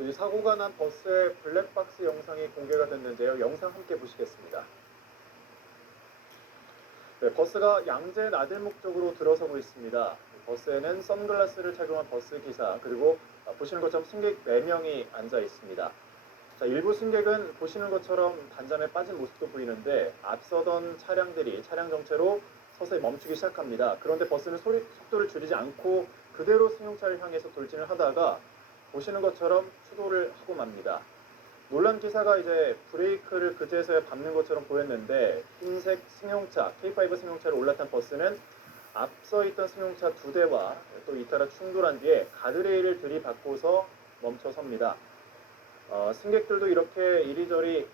이 사고가 난 버스의 블랙박스 영상이 공개가 됐는데요. 영상 함께 보시겠습니다. 네, 버스가 양재 나들목 쪽으로 들어서고 있습니다. 버스에는 선글라스를 착용한 버스 기사 그리고 보시는 것처럼 승객 4명이 앉아 있습니다. 자, 일부 승객은 보시는 것처럼 단잠에 빠진 모습도 보이는데 앞서던 차량들이 차량 정체로 서서히 멈추기 시작합니다. 그런데 버스는 속도를 줄이지 않고 그대로 승용차를 향해서 돌진을 하다가 보시는 것처럼 추돌을 하고 맙니다. 놀란 기사가 이제 브레이크를 그제서야 밟는 것처럼 보였는데 흰색 승용차, K5 승용차를 올라탄 버스는 앞서 있던 승용차 2대와 또 잇따라 충돌한 뒤에 가드레일을 들이받고서 멈춰섭니다. 승객들도 이렇게 이리저리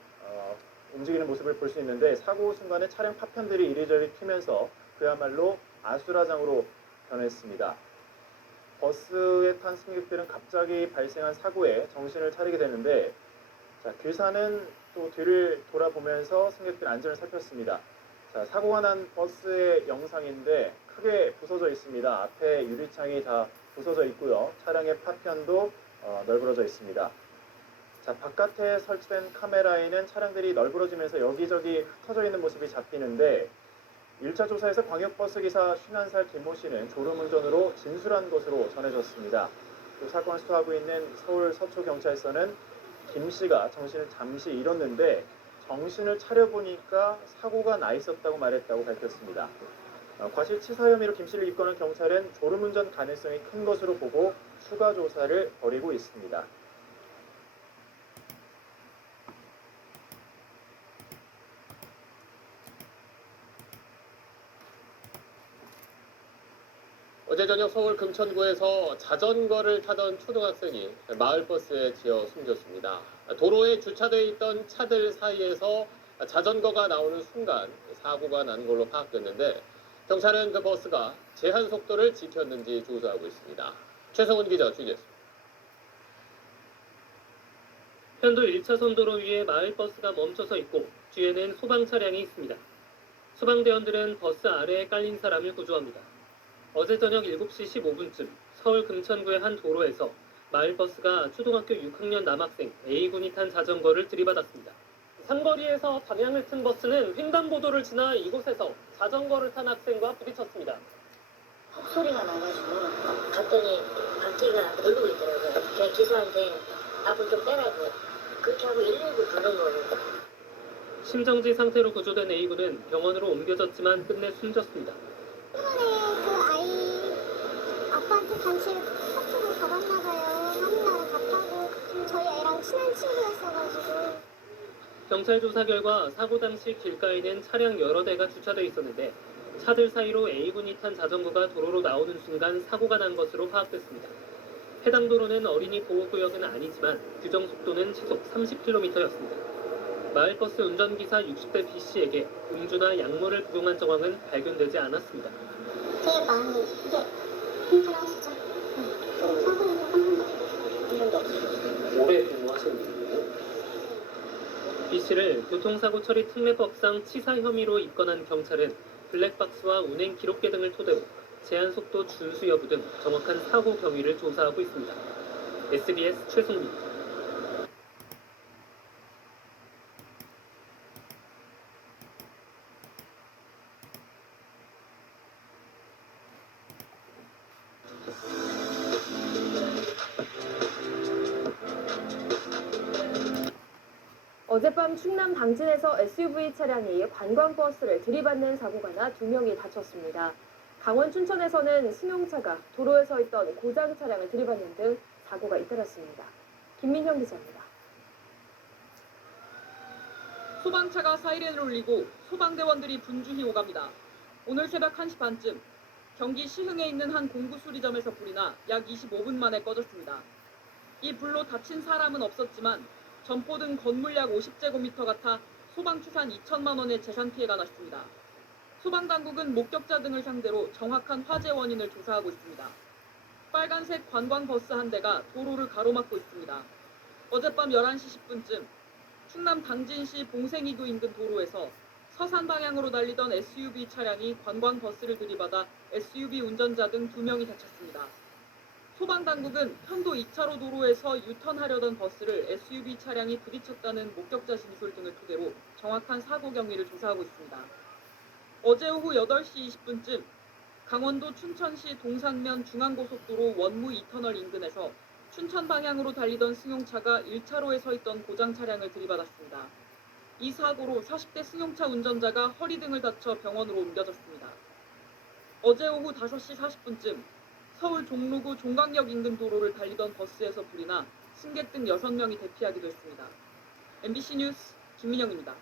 움직이는 모습을 볼 수 있는데 사고 순간에 차량 파편들이 이리저리 튀면서 그야말로 아수라장으로 변했습니다. 버스에 탄 승객들은 갑자기 발생한 사고에 정신을 차리게 되는데 자, 기사는 또 뒤를 돌아보면서 승객들 안전을 살폈습니다. 자, 사고가 난 버스의 영상인데 크게 부서져 있습니다. 앞에 유리창이 다 부서져 있고요. 차량의 파편도 널브러져 있습니다. 자, 바깥에 설치된 카메라에는 차량들이 널브러지면서 여기저기 흩어져 있는 모습이 잡히는데 1차 조사에서 광역버스 기사 51살 김모 씨는 졸음운전으로 진술한 것으로 전해졌습니다. 또 사건을 수사하고 있는 서울 서초경찰서는 김 씨가 정신을 잠시 잃었는데 정신을 차려보니까 사고가 나 있었다고 말했다고 밝혔습니다. 과실치사 혐의로 김 씨를 입건한 경찰은 졸음운전 가능성이 큰 것으로 보고 추가 조사를 벌이고 있습니다. 어제 저녁 서울 금천구에서 자전거를 타던 초등학생이 마을버스에 치여 숨졌습니다. 도로에 주차되어 있던 차들 사이에서 자전거가 나오는 순간 사고가 난 걸로 파악됐는데 경찰은 그 버스가 제한 속도를 지켰는지 조사하고 있습니다. 최성훈 기자 취재했습니다. 편도 1차선 도로 위에 마을버스가 멈춰서 있고 뒤에는 소방 차량이 있습니다. 소방대원들은 버스 아래에 깔린 사람을 구조합니다. 어제 저녁 7시 15분쯤 서울 금천구의 한 도로에서 마을버스가 초등학교 6학년 남학생 A군이 탄 자전거를 들이받았습니다. 상거리에서 방향을 튼 버스는 횡단보도를 지나 이곳에서 자전거를 탄 학생과 부딪혔습니다. 소리가 나가지고 갔더니 바퀴가 돌고 있더라고요. 그냥 기사한테 앞을 좀 빼라고 그렇게 하고 119 부른 거예요. 심정지 상태로 구조된 A군은 병원으로 옮겨졌지만 끝내 숨졌습니다. 오랜만에 그 아이 아빠한테 단체 카톡을 받았나 봐요. 하늘나라 갔다고. 저희 애랑 친한 친구였어가지고. 경찰 조사 결과 사고 당시 길가에는 차량 여러 대가 주차돼 있었는데 차들 사이로 A군이 탄 자전거가 도로로 나오는 순간 사고가 난 것으로 파악됐습니다. 해당 도로는 어린이 보호구역은 아니지만 규정 속도는 시속 30km였습니다. 마을버스 운전기사 60대 B씨에게 음주나 약물을 복용한 정황은 발견되지 않았습니다. 되게 많이 이게 잘하시죠? 사고 있는 거 오래 근무하신 분이에요? B씨를 교통사고 처리 특례법상 치사 혐의로 입건한 경찰은 블랙박스와 운행 기록계 등을 토대로 제한속도 준수 여부 등 정확한 사고 경위를 조사하고 있습니다. SBS 최송민입니다. 어젯밤 충남 당진에서 SUV 차량이 관광버스를 들이받는 사고가 나 2명이 다쳤습니다. 강원 춘천에서는 승용차가 도로에 서 있던 고장 차량을 들이받는 등 사고가 잇따랐습니다. 김민형 기자입니다. 소방차가 사이렌을 울리고 소방대원들이 분주히 오갑니다. 오늘 새벽 1시 반쯤 경기 시흥에 있는 한 공구 수리점에서 불이 나 약 25분 만에 꺼졌습니다. 이 불로 다친 사람은 없었지만 점포 등 건물 약 50제곱미터가 타 소방 추산 2천만 원의 재산 피해가 났습니다. 소방당국은 목격자 등을 상대로 정확한 화재 원인을 조사하고 있습니다. 빨간색 관광버스 한 대가 도로를 가로막고 있습니다. 어젯밤 11시 10분쯤 충남 당진시 봉생이구 인근 도로에서 서산 방향으로 달리던 SUV 차량이 관광버스를 들이받아 SUV 운전자 등 2명이 다쳤습니다. 소방당국은 편도 2차로 도로에서 유턴하려던 버스를 SUV 차량이 부딪혔다는 목격자 진술 등을 토대로 정확한 사고 경위를 조사하고 있습니다. 어제 오후 8시 20분쯤 강원도 춘천시 동산면 중앙고속도로 원무 2터널 인근에서 춘천 방향으로 달리던 승용차가 1차로에 서 있던 고장 차량을 들이받았습니다. 이 사고로 40대 승용차 운전자가 허리 등을 다쳐 병원으로 옮겨졌습니다. 어제 오후 5시 40분쯤 서울 종로구 종강역 인근 도로를 달리던 버스에서 불이 나 승객 등 6명이 대피하기도 했습니다. MBC 뉴스 김민영입니다.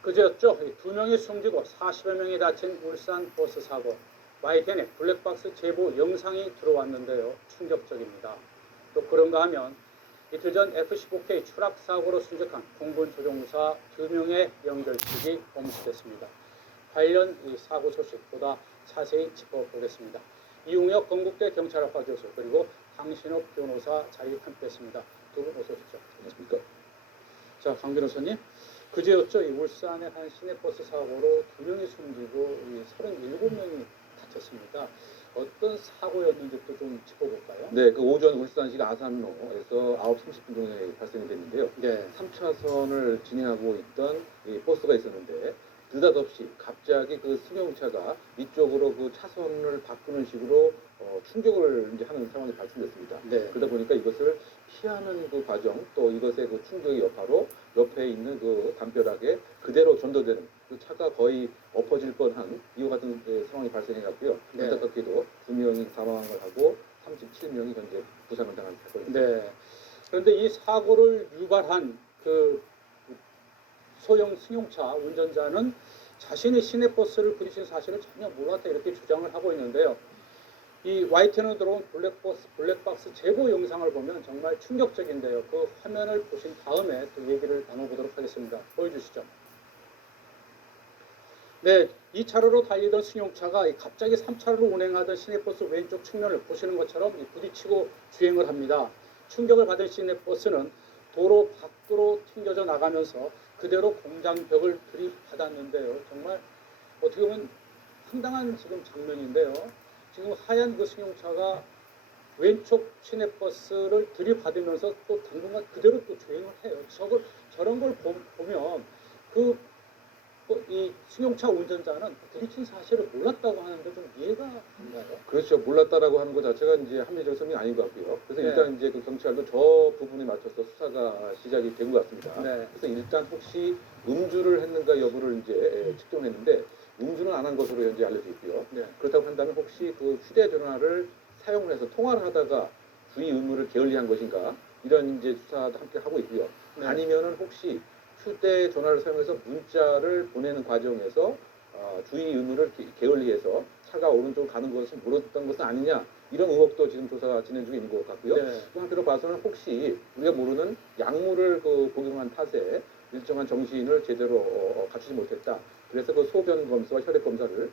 그제였죠. 2명이 숨지고 40여 명이 다친 울산 버스 사고. YTN에 블랙박스 제보 영상이 들어왔는데요. 충격적입니다. 또 그런가 하면 이틀 전 F-15K 추락 사고로 순직한 공군 조종사 2명의 연결식이 검수됐습니다. 관련 이 사고 소식보다 자세히 짚어보겠습니다. 이웅혁 건국대 경찰학과 교수 그리고 강신욱 변호사 자리에 함께했습니다. 두 분 어서 오십시오. 안녕하십니까. 자, 강 변호사님. 그제였죠. 이 울산의 한 시내버스 사고로 2명이 숨지고 37명이 다쳤습니다. 어떤 사고였는지 또 좀 짚어볼까요? 네, 그 오전 울산시 아산로에서 9시 30분경에 발생이 됐는데요. 네. 3차선을 진행하고 있던 이 버스가 있었는데 느닷없이 갑자기 그 승용차가 이쪽으로 그 차선을 바꾸는 식으로 충격을 이제 하는 상황이 발생됐습니다. 네. 그러다 보니까 이것을 피하는 그 과정 또 이것의 그 충격의 여파로 옆에 있는 그 담벼락에 그대로 전도되는 그 차가 거의 엎어질 뻔한 이와 같은 상황이 발생해갔고요. 네. 안타깝게도 2명이 사망을 하고 37명이 현재 부상을 당한 사건입니다. 네. 그런데 이 사고를 유발한 그 소형 승용차 운전자는 자신이 시내버스를 부딪힌 사실을 전혀 몰랐다 이렇게 주장을 하고 있는데요. 이 YTN으로 들어온 블랙박스 제보 영상을 보면 정말 충격적인데요. 그 화면을 보신 다음에 또 얘기를 나눠보도록 하겠습니다. 보여주시죠. 네, 2차로로 달리던 승용차가 갑자기 3차로로 운행하던 시내버스 왼쪽 측면을 보시는 것처럼 부딪히고 주행을 합니다. 충격을 받은 시내버스는 도로 밖으로 튕겨져 나가면서 그대로 공장벽을 들이받았는데요. 정말 어떻게 보면 황당한 지금 장면인데요. 지금 하얀 그 승용차가 왼쪽 시내버스를 들이받으면서 또 당분간 그대로 또 주행을 해요. 저런 걸 보면 이 승용차 운전자는 부딪힌 사실을 몰랐다고 하는데 좀 이해가 안 가요. 그렇죠. 몰랐다라고 하는 것 자체가 이제 합리적 설명이 아닌 것 같고요. 그래서 네. 일단 이제 그 경찰도 저 부분에 맞춰서 수사가 시작이 된 것 같습니다. 네. 그래서 일단 혹시 음주를 했는가 여부를 이제 측정했는데 음주는 안 한 것으로 현재 알려져 있고요. 네. 그렇다고 한다면 혹시 그 휴대전화를 사용을 해서 통화를 하다가 주의 의무를 게을리한 것인가 이런 이제 수사도 함께 하고 있고요. 네. 아니면은 혹시 휴대전화를 사용해서 문자를 보내는 과정에서 주의 의무를 게을리해서 차가 오른쪽으로 가는 것을 모르던 것은 아니냐 이런 의혹도 지금 조사가 진행 중에 있는 것 같고요. 네. 또 한편으로 봐서는 혹시 우리가 모르는 약물을 그 복용한 탓에 일정한 정신을 제대로 갖추지 못했다. 그래서 그 소변 검사와 혈액 검사를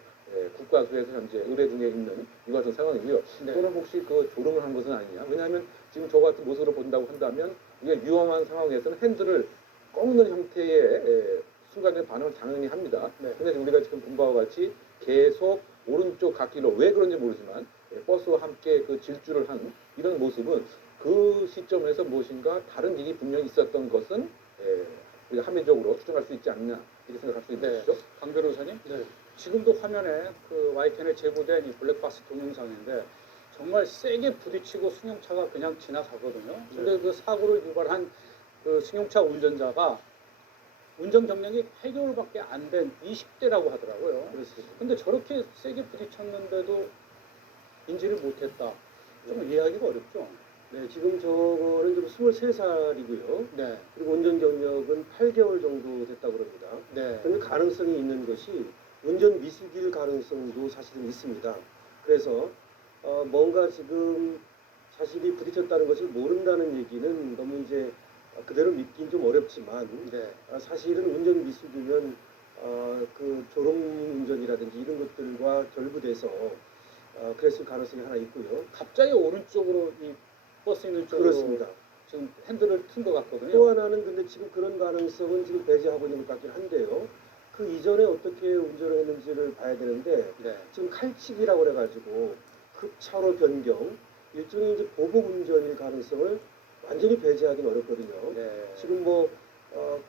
국가수에서 현재 의뢰 중에 있는 이와 같은 상황이고요. 네. 또는 혹시 그 조름을 한 것은 아니냐. 왜냐하면 지금 저 같은 모습으로 본다고 한다면 이게 위험한 상황에서는 핸들을 꺾는 형태의 순간적인 반응을 당연히 합니다. 네. 근데 우리가 지금 본 바와 같이 계속 오른쪽 갓길로 왜 그런지 모르지만 버스와 함께 그 질주를 한 이런 모습은 그 시점에서 무엇인가 다른 일이 분명히 있었던 것은 우리가 합리적으로 추정할 수 있지 않냐 이렇게 생각할 수 있는 네. 것이죠. 강 변호사님. 네. 지금도 화면에 그 YTN에 제보된 이 블랙박스 동영상인데 정말 세게 부딪히고 승용차가 그냥 지나가거든요. 근데 그 사고를 유발한 그 승용차 운전자가 운전 경력이 8개월밖에 안 된 20대라고 하더라고요. 근데 저렇게 세게 부딪혔는데도 인지를 못했다. 좀 이해하기가 어렵죠. 네, 지금 저거는 좀 23살이고요. 네, 그리고 운전 경력은 8개월 정도 됐다고 합니다. 네, 그런데 가능성이 있는 것이 운전 미숙일 가능성도 사실은 있습니다. 그래서 뭔가 지금 자신이 부딪혔다는 것을 모른다는 얘기는 너무 이제 그대로 믿긴 좀 어렵지만 네, 사실은 운전 미숙이면 그 졸음 운전이라든지 이런 것들과 결부돼서 그랬을 가능성이 하나 있고요. 갑자기 오른쪽으로 이 버스 있는 쪽으로 그렇습니다. 지금 핸들을 튼 것 또 같거든요. 하나는 근데 지금 그런 가능성은 지금 배제하고 있는 것 같긴 한데요. 그 이전에 어떻게 운전을 했는지를 봐야 되는데 네. 지금 칼치기라고 그래가지고 급차로 변경, 일종의 이제 보복 운전일 가능성을 완전히 배제하기는 어렵거든요. 네. 지금 뭐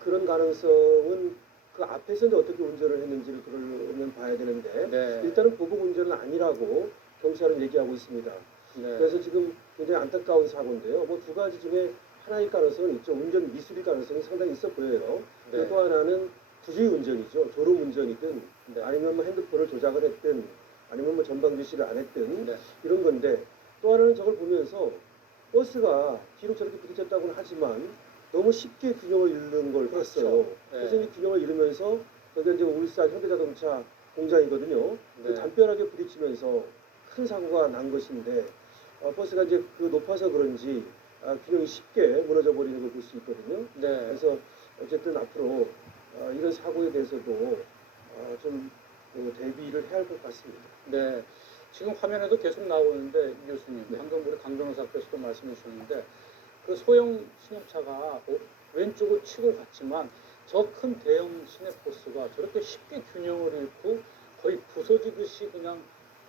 그런 가능성은 그 앞에서 이제 어떻게 운전을 했는지를 그러면 봐야 되는데 네. 일단은 보복 운전은 아니라고 경찰은 얘기하고 있습니다. 네. 그래서 지금 굉장히 안타까운 사고인데요. 뭐 두 가지 중에 하나일 가능성은 있죠. 운전 미숙일 가능성이 상당히 있어 보여요. 네. 또 하나는 부주의 운전이죠. 졸음 운전이든 네. 아니면 뭐 핸드폰을 조작을 했든 아니면 뭐 전방 주시를 안 했든 네. 이런 건데 또 하나는 저걸 보면서 버스가 비록 저렇게 부딪혔다고는 하지만 너무 쉽게 균형을 잃는 걸 그렇죠. 봤어요. 네. 그래서 이 균형을 잃으면서 거기가 이제 울산 현대자동차 공장이거든요. 네. 담벼락에 부딪히면서 큰 사고가 난 것인데 버스가 이제 그 높아서 그런지 균형이 쉽게 무너져 버리는 걸 볼 수 있거든요. 네. 그래서 어쨌든 앞으로 이런 사고에 대해서도 좀 대비를 해야 할 것 같습니다. 네. 지금 화면에도 계속 나오는데 이 교수님, 네. 방금 우리 강 변호사께서도 말씀해 주셨는데 그 소형 승용차가 왼쪽을 치고 갔지만 저 큰 대형 시내버스가 저렇게 쉽게 균형을 잃고 거의 부서지듯이 그냥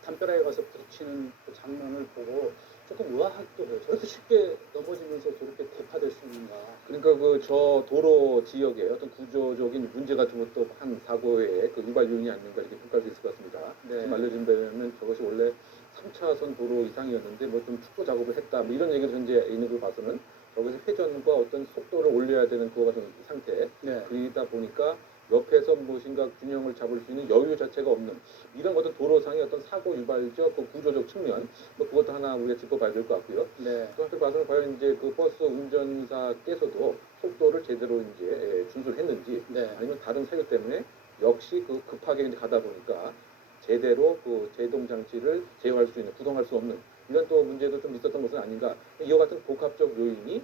담벼락에 가서 부딪히는 그 장면을 보고 조금 의아하기도 해요. 저렇게 쉽게 넘어지면서 저렇게 대파될 수 있는가. 그러니까 그 저 도로 지역에 어떤 구조적인 문제 같은 것도 한 사고의 그 유발 요인이 아닌가 이렇게 평가할 수 있을 것 같습니다. 네. 지금 알려진 바에는 저것이 원래 3차선 도로 이상이었는데 뭐 좀 축소 작업을 했다 뭐 이런 얘기도 현재 있는 걸 봐서는 저것이 회전과 어떤 속도를 올려야 되는 그와 같은 상태 네. 그러다 보니까 옆에서 무엇인가 균형을 잡을 수 있는 여유 자체가 없는 이런 어떤 도로상의 어떤 사고 유발적 그 구조적 측면 뭐 그것도 하나 우리가 짚어봐야 될 것 같고요. 네. 또 한편 봐서는 과연 이제 그 버스 운전사께서도 속도를 제대로 이제 준수했는지 네. 아니면 다른 사유 때문에 역시 그 급하게 이제 가다 보니까 제대로 그 제동 장치를 제어할 수 있는 구동할 수 없는 이런 또 문제도 좀 있었던 것은 아닌가 이와 같은 복합적 요인이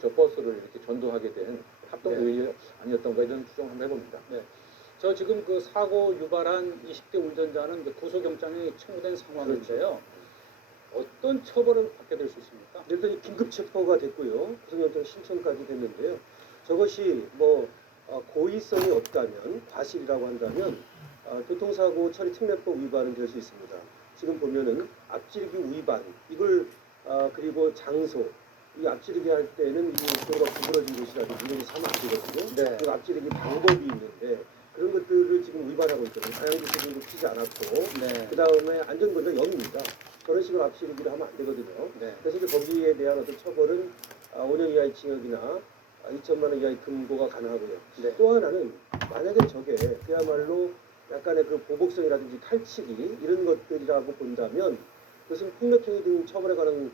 저 버스를 이렇게 전도하게 된 합동 네. 요인이 아니었던가 이런 추정을 한번 해봅니다. 네. 저 지금 그 사고 유발한 20대 운전자는 이제 구속영장이 청구된 상황인데요. 어떤 처벌을 받게 될 수 있습니까? 일단 긴급 체포가 됐고요. 구속영장 신청까지 됐는데요. 저것이 뭐 고의성이 없다면 과실이라고 한다면 교통사고 처리 특례법 위반은 될 수 있습니다. 지금 보면은 앞지르기 위반 이걸 그리고 장소 이 앞지르기 할 때는 이 도로가 구부러진 곳이라든지 이런 게 사면 안 되거든요. 네. 그리고 앞지르기 방법이 있는데 그런 것들을 지금 위반하고 있거든요. 방향지시도 피지 않았고 네. 그 다음에 안전거리가 0입니다. 그런 식으로 앞지르기를 하면 안 되거든요. 네. 그래서 이제 거기에 대한 어떤 처벌은 5년 이하의 징역이나 2천만 원 이하의 금고가 가능하고요. 네. 또 하나는 만약에 저게 그야말로 약간의 그 보복성이라든지 탈취기 이런 것들이라고 본다면 그것은 폭력행위 등 처벌에 관한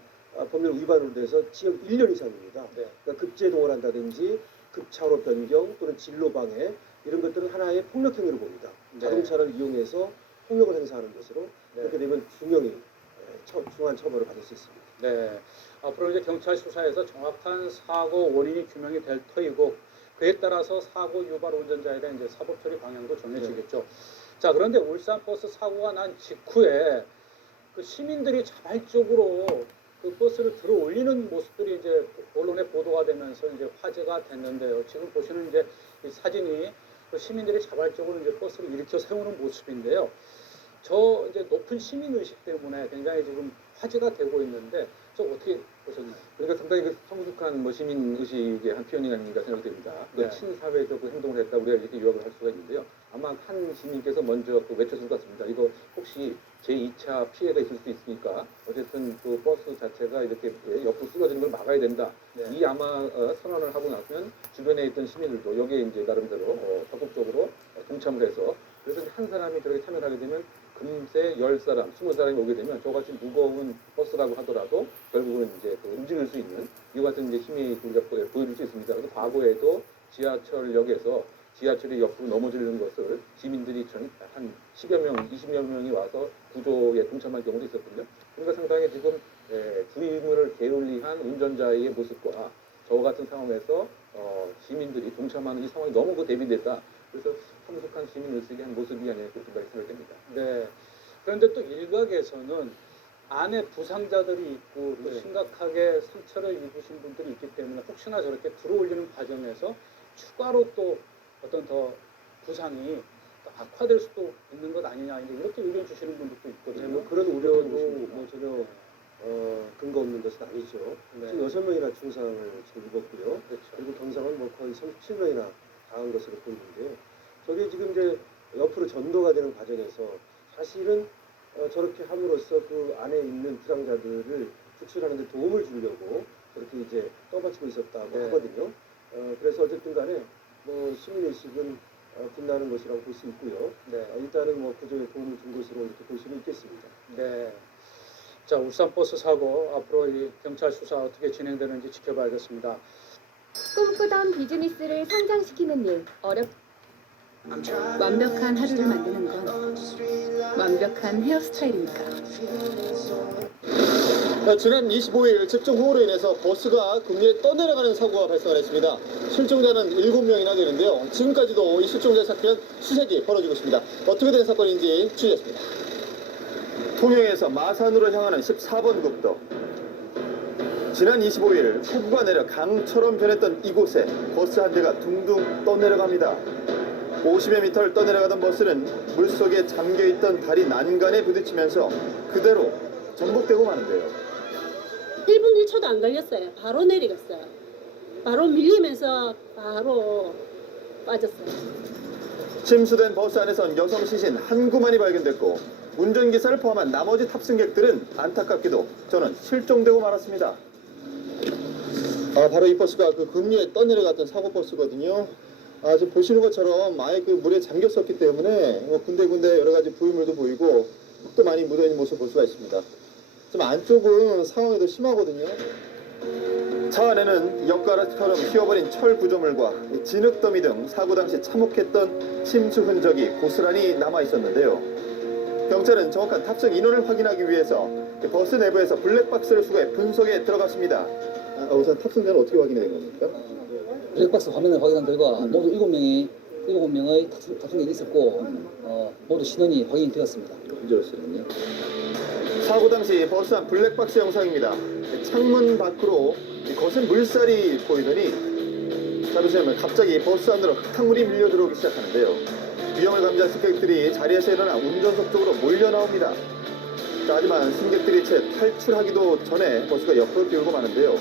법률 위반으로 돼서 징역 1년 이상입니다. 네. 그러니까 급제동을 한다든지 급차로 변경 또는 진로 방해 이런 것들은 하나의 폭력행위로 봅니다. 네. 자동차를 이용해서 폭력을 행사하는 것으로 네. 그렇게 되면 중형이 중한 처벌을 받을 수 있습니다. 네. 앞으로 이제 경찰 수사에서 정확한 사고 원인이 규명이 될 터이고 그에 따라서 사고 유발 운전자에 대한 이제 사법 처리 방향도 정해지겠죠. 자, 그런데 울산 버스 사고가 난 직후에 그 시민들이 자발적으로 그 버스를 들어 올리는 모습들이 이제 언론에 보도가 되면서 이제 화제가 됐는데요. 지금 보시는 이제 이 사진이 그 시민들이 자발적으로 이제 버스를 일으켜 세우는 모습인데요. 저 이제 높은 시민 의식 때문에 굉장히 지금 화제가 되고 있는데 저 어떻게 보셨나요? 그러니까 상당히 그 성숙한 뭐 시민 의식의 한 표현이 아닌가 생각됩니다. 네. 그 친사회적 그 행동을 했다 우리가 이렇게 요약을 할 수가 있는데요. 아마 한 시민께서 먼저 그 외쳤을 것 같습니다. 이거 혹시 제2차 피해가 있을 수도 있으니까 어쨌든 그 버스 자체가 이렇게 옆으로 쓰러지는 걸 막아야 된다. 네. 이 아마 선언을 하고 나면 주변에 있던 시민들도 여기에 이제 나름대로 적극적으로 동참을 해서 그래서 한 사람이 저렇게 참여를 하게 되면 금세 10사람, 20사람이 오게 되면 저같이 무거운 버스라고 하더라도 결국은 이제 그 움직일 수 있는 이와 같은 이제 힘이 우리가 보여줄 수 있습니다. 그래서 과거에도 지하철역에서 지하철이 옆으로 넘어지는 것을 시민들이 한 10여 명, 20여 명이 와서 구조에 동참한 경우도 있었거든요. 그러니까 상당히 지금 주임을 게을리한 운전자의 모습과 저와 같은 상황에서 시민들이 동참하는 이 상황이 너무 그 대비됐다. 그래서 성숙한 시민 의식의 한 모습이 아니라 그렇게 생각됩니다. 네. 그런데 또 일각에서는 안에 부상자들이 있고 또 네. 심각하게 상처를 입으신 분들이 있기 때문에 혹시나 저렇게 들어올리는 과정에서 추가로 또 어떤 더 부상이 또 악화될 수도 있는 것 아니냐 이제 이렇게 의견 주시는 분들도 네, 있거든요. 뭐 그런 우려도 보십니까? 뭐 전혀 근거 없는 것은 아니죠. 네. 지금 6명이나 중상을 지금 입었고요. 그렇죠. 그리고 경상은 뭐 거의 37명이나 당한 것으로 보이는데요. 저게 지금 이제 옆으로 전도가 되는 과정에서 사실은 저렇게 함으로써 그 안에 있는 부상자들을 구출하는 데 도움을 주려고 그렇게 이제 떠받치고 있었다고 네. 하거든요. 그래서 어쨌든 간에 뭐 시민의식은 빛나는 것이라고 볼 수 있고요. 네. 일단은 뭐 구조에 도움을 준 것으로 이렇게 볼 수는 있겠습니다. 네. 자, 울산 버스 사고 앞으로 이 경찰 수사 어떻게 진행되는지 지켜봐야겠습니다. 꿈꾸던 비즈니스를 성장시키는 일 완벽한 하루를 만드는 건 완벽한 헤어스타일입니까? 지난 25일 집중호우로 인해서 버스가 급류에 떠내려가는 사고가 발생했습니다. 실종자는 7명이나 되는데요. 지금까지도 이 실종자 찾기는 수색이 벌어지고 있습니다. 어떻게 된 사건인지 취재했습니다. 통영에서 마산으로 향하는 14번 국도. 지난 25일 폭우가 내려 강처럼 변했던 이곳에 버스 한 대가 둥둥 떠내려갑니다. 50여 미터를 떠내려가던 버스는 물속에 잠겨있던 다리 난간에 부딪히면서 그대로 전복되고 마는데요. 1분 1초도 안 걸렸어요. 바로 내려갔어요. 바로 밀리면서 바로 빠졌어요. 침수된 버스 안에선 여성 시신 한 구만이 발견됐고 운전기사를 포함한 나머지 탑승객들은 안타깝게도 저는 실종되고 말았습니다. 바로 이 버스가 그 급류에 떠내려갔던 사고 버스거든요. 지금 보시는 것처럼 아예 그 물에 잠겼었기 때문에 군데군데 여러 가지 부유물도 보이고 흙도 많이 묻어있는 모습을 볼 수가 있습니다. 좀 안쪽은 상황이 더 심하거든요. 차 안에는 엿가락처럼 휘어버린 철 구조물과 진흙더미 등 사고 당시 참혹했던 침수 흔적이 고스란히 남아 있었는데요. 경찰은 정확한 탑승 인원을 확인하기 위해서 버스 내부에서 블랙박스를 수거해 분석에 들어갔습니다. 우선 탑승자는 어떻게 확인이 된 겁니까? 블랙박스 화면을 확인한 결과 모두 7명의 탑승객이 있었고 모두 신원이 확인이 되었습니다. 문제였거든요. 사고 당시 버스 안 블랙박스 영상입니다. 창문 밖으로 거센 물살이 보이더니 잠시만 갑자기 버스 안으로 흙탕물이 밀려 들어오기 시작하는데요. 위험을 감지한 승객들이 자리에서 일어나 운전석 쪽으로 몰려 나옵니다. 하지만 승객들이 채 탈출하기도 전에 버스가 옆으로 기울고 마는데요.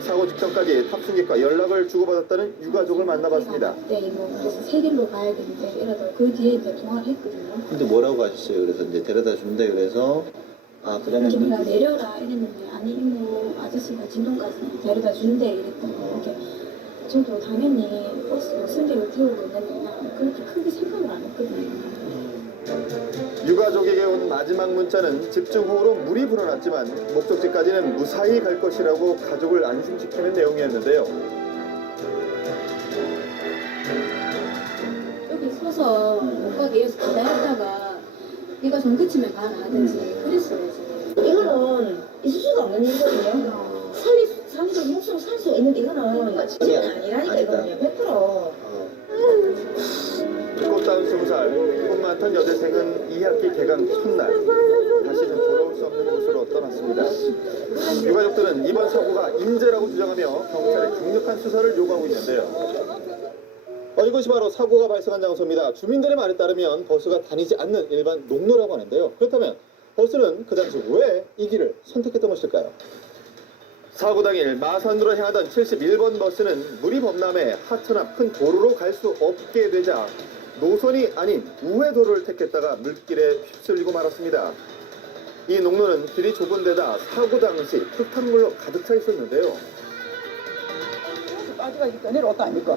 사고 직전까지 탑승객과 연락을 주고받았다는 유가족을 만나봤습니다. 네, 그래서 새 길로 가야 되는데 이러다 그 뒤에 이제 통화를 했거든요. 근데 뭐라고 하셨어요? 그래서 이제 데려다 준대 그래서 그전에 제가 내려라 이랬는데 아니 이모 아저씨가 진동까지 데려다 준대 이랬더니 이렇게 저도 당연히 버스 승객을 태우고 있는데 그냥 그렇게 크게 생각을 안 했거든요. 유가족에게 온 마지막 문자는 집중호우로 물이 불어났지만 목적지까지는 무사히 갈 것이라고 가족을 안심시키는 내용이었는데요. 여기 서서 못 가게 해서 기다렸다가 네가 좀 그치면 가라 하든지 그랬어야지. 이거는 있을 수가 없는 일이거든요. 사람들 목숨 살 수 있는데 이거는 진짜 아니라니까 이거는 100%. 꽃다운 20살, 꿈 많던 여대생은 2학기 개강 첫날 다시는 돌아올 수 없는 곳으로 떠났습니다. 유가족들은 이번 사고가 인재라고 주장하며 경찰에 강력한 수사를 요구하고 있는데요. 이곳이 바로 사고가 발생한 장소입니다. 주민들의 말에 따르면 버스가 다니지 않는 일반 농로라고 하는데요. 그렇다면 버스는 그 당시 왜 이 길을 선택했던 것일까요? 사고 당일 마산으로 향하던 71번 버스는 물이 범람해 하천 앞 큰 도로로 갈 수 없게 되자 노선이 아닌 우회도로를 택했다가 물길에 휩쓸리고 말았습니다. 이 농로는 길이 좁은 데다 사고 당시 흙탕물로 가득 차 있었는데요. 빠져가니까 내려왔다 아닙니까?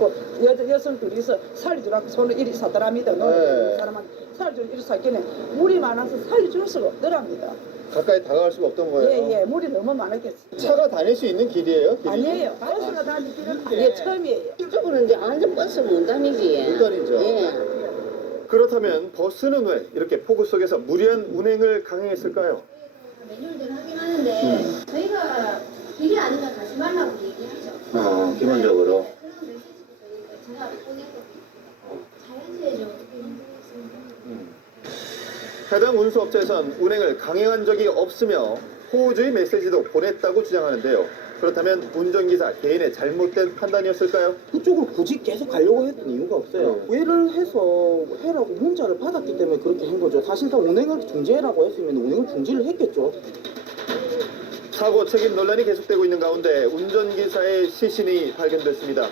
여성 둘이서 살려주라고 손을 이리 사더랍니다. 네. 사람한테 살려주라 이리 사기는 물이 많아서 살려줄 수가 없더랍니다. 가까이 다가갈 수가 없던 거예요. 예, 물이 너무 많았겠어요. 차가 다닐 수 있는 길이에요? 길이? 아니에요. 버스가 다닐 길은 아니에요. 처음이에요. 이쪽으로는 이제 완전 버스 못 다니지. 못 다니죠. 예. 그렇다면 버스는 왜 이렇게 폭우 속에서 무리한 운행을 강행했을까요? 매뉴얼대로 하긴 하는데 저희가 길이 아니면 가지 말라고 얘기하죠. 기본적으로. 그런 메시지도 저희가 제가 보냈거든요. 자연재해죠. 어떻게 힘들겠습니까? 해당 운수업체에선 운행을 강행한 적이 없으며 호우주의 메시지도 보냈다고 주장하는데요. 그렇다면 운전기사 개인의 잘못된 판단이었을까요? 그쪽을 굳이 계속 가려고 했던 이유가 없어요. 외를 해서 해라고 문자를 받았기 때문에 그렇게 한 거죠. 사실상 운행을 중지해라고 했으면 운행을 중지를 했겠죠. 사고 책임 논란이 계속되고 있는 가운데 운전기사의 시신이 발견됐습니다.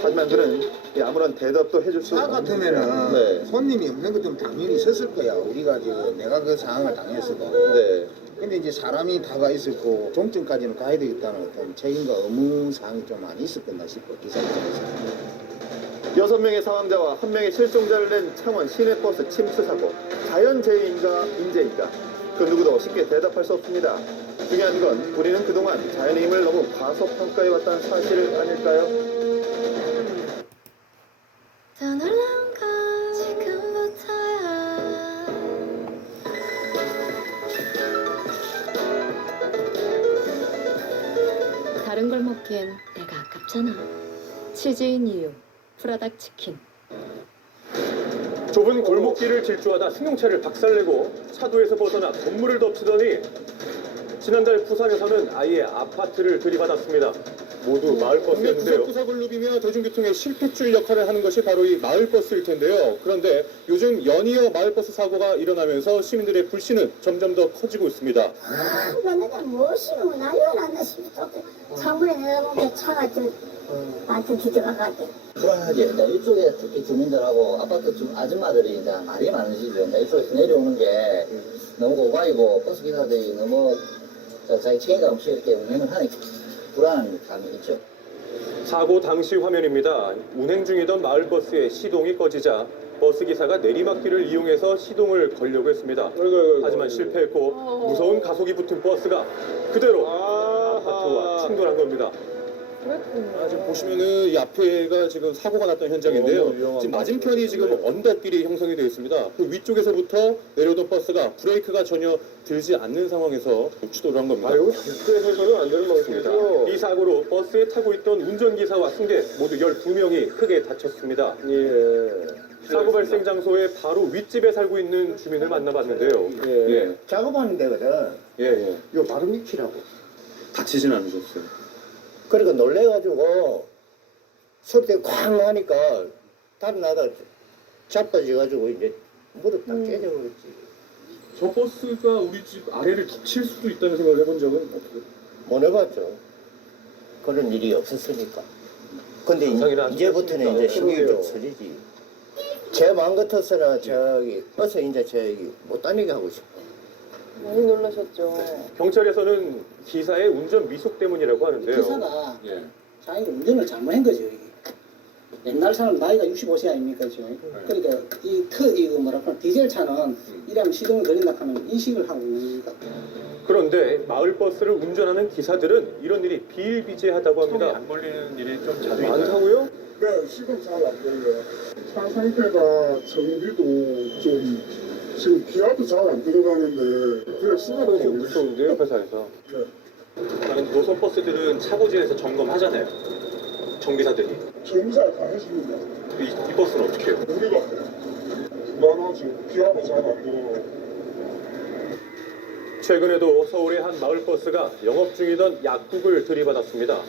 하지만 그는 아무런 대답도 해줄 수 차 없는 같으면은 네. 손님이 없는 것좀 당연히 있었을 거야. 우리가 내가 그 상황을 당했어도. 네. 근데 이제 사람이 다가 있었고 종점까지는 가야 되겠다는 어떤 책임과 의무 사항이 좀 많이 있었겠나 싶어 기사 입장에서. 6명의 사망자와 1명의 실종자를 낸 창원 시내버스 침수 사고. 자연재해인가 인재인가? 그 누구도 쉽게 대답할 수 없습니다. 중요한 건 우리는 그동안 자연의 힘을 너무 과소평가해왔다는 사실 아닐까요? 더 놀라운 건 지금부터야. 다른 걸 먹기엔 내가 아깝잖아. 치즈인 이유, 프라닭 치킨. 좁은 골목길을 질주하다 승용차를 박살내고 차도에서 벗어나 건물을 덮치더니 지난달 부산에서는 아예 아파트를 들이받았습니다. 모두 마을버스였는데요. 구석구석을 누비며 대중교통의 실핏줄 역할을 하는 것이 바로 이 마을버스일 텐데요. 그런데 요즘 연이어 마을버스 사고가 일어나면서 시민들의 불신은 점점 더 커지고 있습니다. 내가 무엇이고 난리가 났나 싶어. 창문에 내다보니까 차가 나한테 뒤져가가지고. 불안하지. 이쪽에 특히 주민들하고 아파트 아줌마들이 이제 말이 많으시죠. 이쪽에서 내려오는 게 너무 고가이고 버스 기사들이 너무 자기 책임감 없이 이렇게 운행을 하니까 불안한 감이 있죠. 사고 당시 화면입니다. 운행 중이던 마을버스의 시동이 꺼지자 버스기사가 내리막길을 이용해서 시동을 걸려고 했습니다. 하지만 실패했고 무서운 가속이 붙은 버스가 그대로 아파트와 충돌한 겁니다. 지금 보시면은 이 앞에가 지금 사고가 났던 현장인데요. 지금 맞은편이 지금 언덕길이 형성이 되어 있습니다. 그 위쪽에서부터 내려오던 버스가 브레이크가 전혀 들지 않는 상황에서 추돌을 한 겁니다. 이거 절대 해서는 안 되는 방식입니다. 이 사고로 버스에 타고 있던 운전기사와 승객 모두 12명이 크게 다쳤습니다. 사고 발생 장소의 바로 윗집에 살고 있는 주민을 만나봤는데요. 작업하는 데거든. 이거 바로 밑이라고. 다치진 않으셨어요? 그러니까 놀래가지고 소리 때쾅 하니까 다른 나다 자빠져가지고 이제 무릎 딱 깨져버렸지. 저 버스가 우리 집 아래를 덮칠 수도 있다는 생각을 해본 적은 어떻게? 못 해봤죠. 그런 일이 없었으니까. 근데 이제부터는 이제 신경이 좀 쓰리지. 제 마음 같아서는 버스 이제 못 다니게 하고 싶어. 많이 놀라셨죠. 경찰에서는 기사의 운전 미숙 때문이라고 하는데요. 기사가 자기가 운전을 잘못한 거죠. 이게. 옛날 사람 나이가 65세 아닙니까 지금. 그러니까 이거 뭐랄까 디젤 차는 이러면 시동을 걸린다 하면 인식을 하고 있는 거니까. 그런데 마을버스를 운전하는 기사들은 이런 일이 비일비재하다고 합니다. 안 걸리는 일이 좀 자주 많다고요? 네, 시동 잘 안 걸려요. 차 상태가 정비도 좀 지금 기아도 잘 안 들어가는데 그래 시간이 좀 무서운데요, 회사에서. 다른 노선 버스들은 차고지에서 점검하잖아요. 정비사들이. 정비사를 다 해줍니다. 이 버스는 어떻게 해요? 우리가 불안하지. 기아도 잘 안 들어. 최근에도 서울의 한 마을버스가 영업 중이던 약국을 들이받았습니다.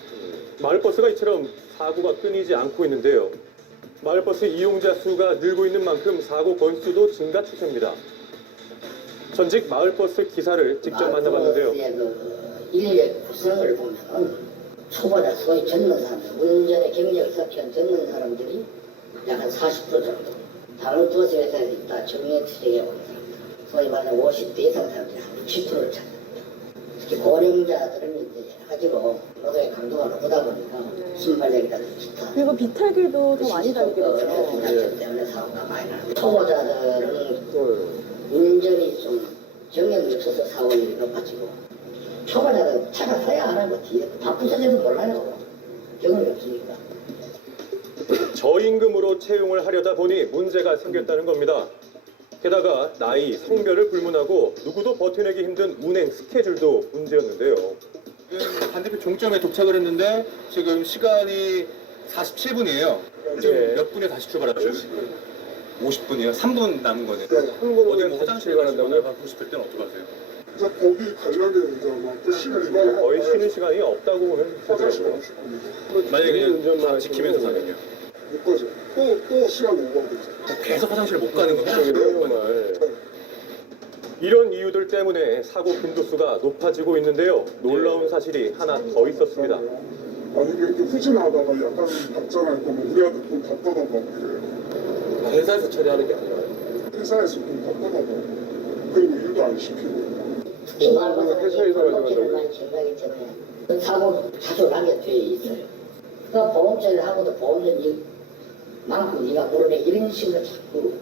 마을버스가 이처럼 사고가 끊이지 않고 있는데요. 마을버스 이용자 수가 늘고 있는 만큼 사고 건수도 증가 추세입니다. 전직 마을버스 기사를 직접 만나봤는데요. 그 인력 구성을 보면 초보자 소위 젊은 사람들, 운전의 경력을 쌓은 젊은 사람들이 약 한 40% 정도. 다른 버스 회사에서 있다 정년 퇴직해 오는 사람들, 소위 말하는 50대 이상 사람들이 한 60%를 차지합니다. 특히 고령자들은 이제 여러 가지로 노동의 강도가 높다 보니까 신발력이라든지 기타. 그리고 비탈길도 더 많이 다니게 되죠. 때문에 사고가 많이 나요. 초보자들은 운전이 좀 경력이 없어서 사고율이 높아지고, 초보자들은 차가 서야 하는 거 뒤에 바쁘서도 몰라요. 경험이 없으니까. 저임금으로 채용을 하려다 보니 문제가 생겼다는 겁니다. 게다가 나이, 성별을 불문하고 누구도 버텨내기 힘든 운행 스케줄도 문제였는데요. 반대편 종점에 도착을 했는데 지금 시간이 47분이에요. 지금 몇 분에 다시 출발하죠? 50분이요? 3분 남은 거네요. 어디 뭐 화장실 가시거나 가고 싶을 때는 어떡하세요? 이제 거기 가려면 이제 막 쉬는 거의 쉬는 시간이 없다고 보면 화장실 되더라고요. 가시고 만약에 그냥 다 지키면서 사면요. 못 가죠. 또 시간 오버하겠죠. 계속 화장실 못 가는 거 화장실 못 가는 거. 이런 이유들 때문에 사고 빈도수가 높아지고 있는데요. 놀라운 사실이 하나 더 있었습니다. 아니 이게 후진하다가 약간 답장할 거면 우리한테 돈 다 뜯어가고 그래요. 회사에서 처리하는 게 아니라요. 회사에서 돈 다 뜯어가고 그리고 일도 안 시키고. 회사에서 가져간다. 사고 자주 나게 돼 있어요. 그 보험 처리를 하고도 보험료 만큼 네가 물어내 이런 식으로 자꾸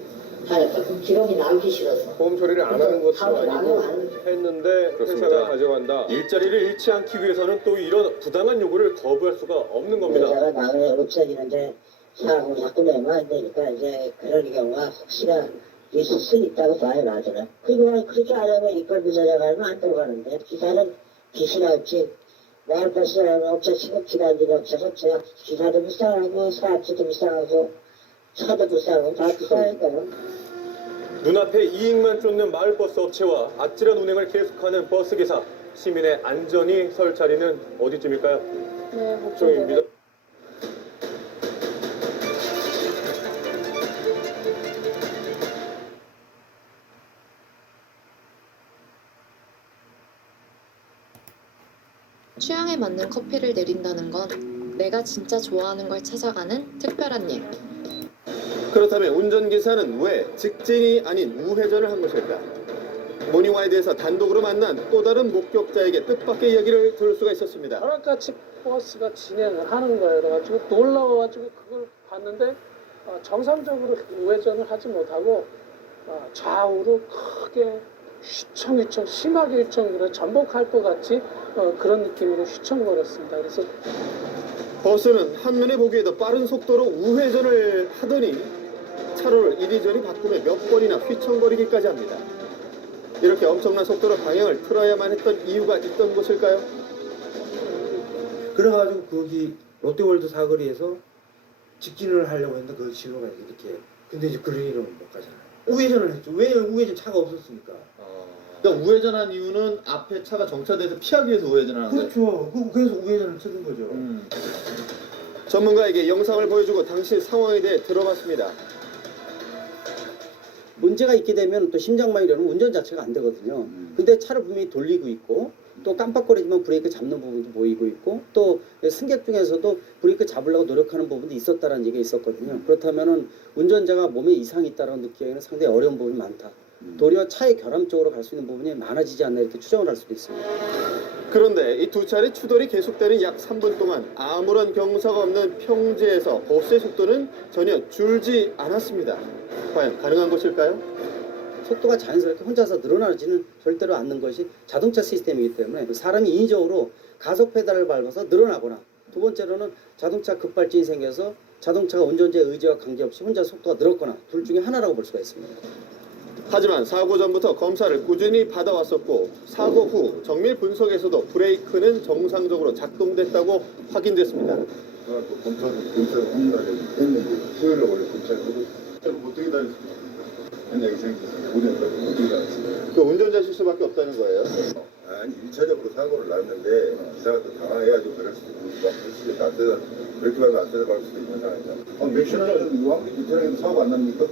하니까 그 기록이 남기 싫어서. 보험 처리를 안 하는 것도 사고 아니고 나면 했는데 회사가 가져간다. 일자리를 잃지 않기 위해서는 또 이런 부당한 요구를 거부할 수가 없는 겁니다. 내가 나중에 없어지는데 사고 자꾸 내면 안 되니까 이제 그럴 경우가 혹시나 있을 수 있다고 봐요, 나중에. 그리고 그렇게 하려면 이걸 부서져가면 안 들어가는데 기사는 기시나 없지. 마을버스 업체 취급 기간들이 없어서 제가 기사도 불쌍하고 사업체도 불쌍하고 차도 불쌍하고 다 불쌍하니까요. 눈앞에 이익만 쫓는 마을버스 업체와 아찔한 운행을 계속하는 버스기사. 시민의 안전이 설 자리는 어디쯤일까요? 네, 걱정입니다. 취향에 맞는 커피를 내린다는 건 내가 진짜 좋아하는 걸 찾아가는 특별한 일. 그렇다면 운전기사는 왜 직진이 아닌 우회전을 한 것일까? 모닝와이드에서 단독으로 만난 또 다른 목격자에게 뜻밖의 이야기를 들을 수가 있었습니다. 벼락같이 버스가 진행을 하는 거예요. 그래가지고 놀라워가지고 그걸 봤는데 정상적으로 우회전을 하지 못하고 좌우로 크게 휘청휘청 심하게 휘청 전복할 것 같이 그런 느낌으로 휘청거렸습니다. 그래서 버스는 한눈에 보기에도 빠른 속도로 우회전을 하더니 차로를 이리저리 바꾸며 몇 번이나 휘청거리기까지 합니다. 이렇게 엄청난 속도로 방향을 틀어야만 했던 이유가 있던 것일까요? 그래가지고 거기 롯데월드 사거리에서 직진을 하려고 했는데 그 신호가 이렇게 근데 이제 그런 일은 못 가잖아요. 우회전을 했죠. 왜 우회전 차가 없었으니까. 그러니까 우회전한 이유는 앞에 차가 정차돼서 피하기 위해서 우회전하는 거예요. 그렇죠. 그래서 우회전을 치는 거죠. 전문가에게 영상을 보여주고 당시 상황에 대해 들어봤습니다. 문제가 있게 되면 또 심장마비로는 운전 자체가 안 되거든요. 근데 차를 분명히 돌리고 있고 또 깜빡거리지만 브레이크 잡는 부분도 보이고 있고 또 승객 중에서도 브레이크 잡으려고 노력하는 부분도 있었다는 얘기가 있었거든요. 그렇다면은 운전자가 몸에 이상이 있다는 느끼기에는 상당히 어려운 부분이 많다. 도리어 차의 결함 쪽으로 갈 수 있는 부분이 많아지지 않나 이렇게 추정을 할 수도 있습니다. 그런데 이 두 차례 추돌이 계속되는 약 3분 동안 아무런 경사가 없는 평지에서 버스의 속도는 전혀 줄지 않았습니다. 과연 가능한 것일까요? 속도가 자연스럽게 혼자서 늘어나지는 절대로 않는 것이 자동차 시스템이기 때문에 사람이 인위적으로 가속 페달을 밟아서 늘어나거나 두 번째로는 자동차 급발진이 생겨서 자동차가 운전자의 의지와 관계없이 혼자 속도가 늘었거나 둘 중에 하나라고 볼 수가 있습니다. 하지만 사고 전부터 검사를 꾸준히 받아왔었고 사고 후 정밀 분석에서도 브레이크는 정상적으로 작동됐다고 확인됐습니다. 검사를 했는데 수요일에 원래 검사를 하고 어떻게 다녔습니까? 옛날 생겼어요. 5년 전에 어떻게 다녔어요? 그 운전자 실수밖에 없다는 거예요? 아니 1차적으로 사고를 났는데 기사가 또 당황해가지고 그럴 수도 있고 막 그럴 수도 있고 그렇게 말고 안 떼어갈 수도 있는 상황이죠. 맥시나는 유황기 기차에서 사고 안 납니까?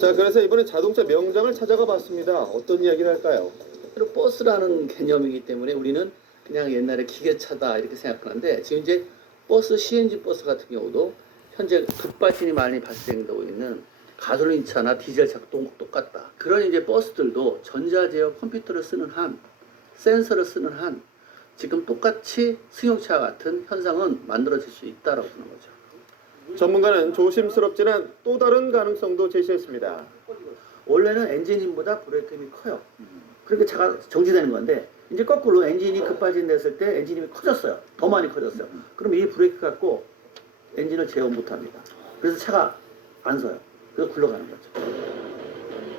자, 그래서 이번에 자동차 명장을 찾아가 봤습니다. 어떤 이야기를 할까요? 버스라는 개념이기 때문에 우리는 그냥 옛날에 기계차다 이렇게 생각하는데 지금 이제 버스 CNG 버스 같은 경우도 현재 급발진이 많이 발생되고 있는 가솔린 차나 디젤 차가 똑같다. 그런 이제 버스들도 전자제어 컴퓨터를 쓰는 한, 센서를 쓰는 한 지금 똑같이 승용차 같은 현상은 만들어질 수 있다라고 보는 거죠. 전문가는 조심스럽지만 또 다른 가능성도 제시했습니다. 원래는 엔진 힘보다 브레이크 힘이 커요. 그렇게 차가 정지되는 건데 이제 거꾸로 엔진이 급발진됐을 때 엔진 힘이 커졌어요. 더 많이 커졌어요. 그럼 이 브레이크 갖고 엔진을 제어 못합니다. 그래서 차가 안 서요. 그래서 굴러가는 거죠.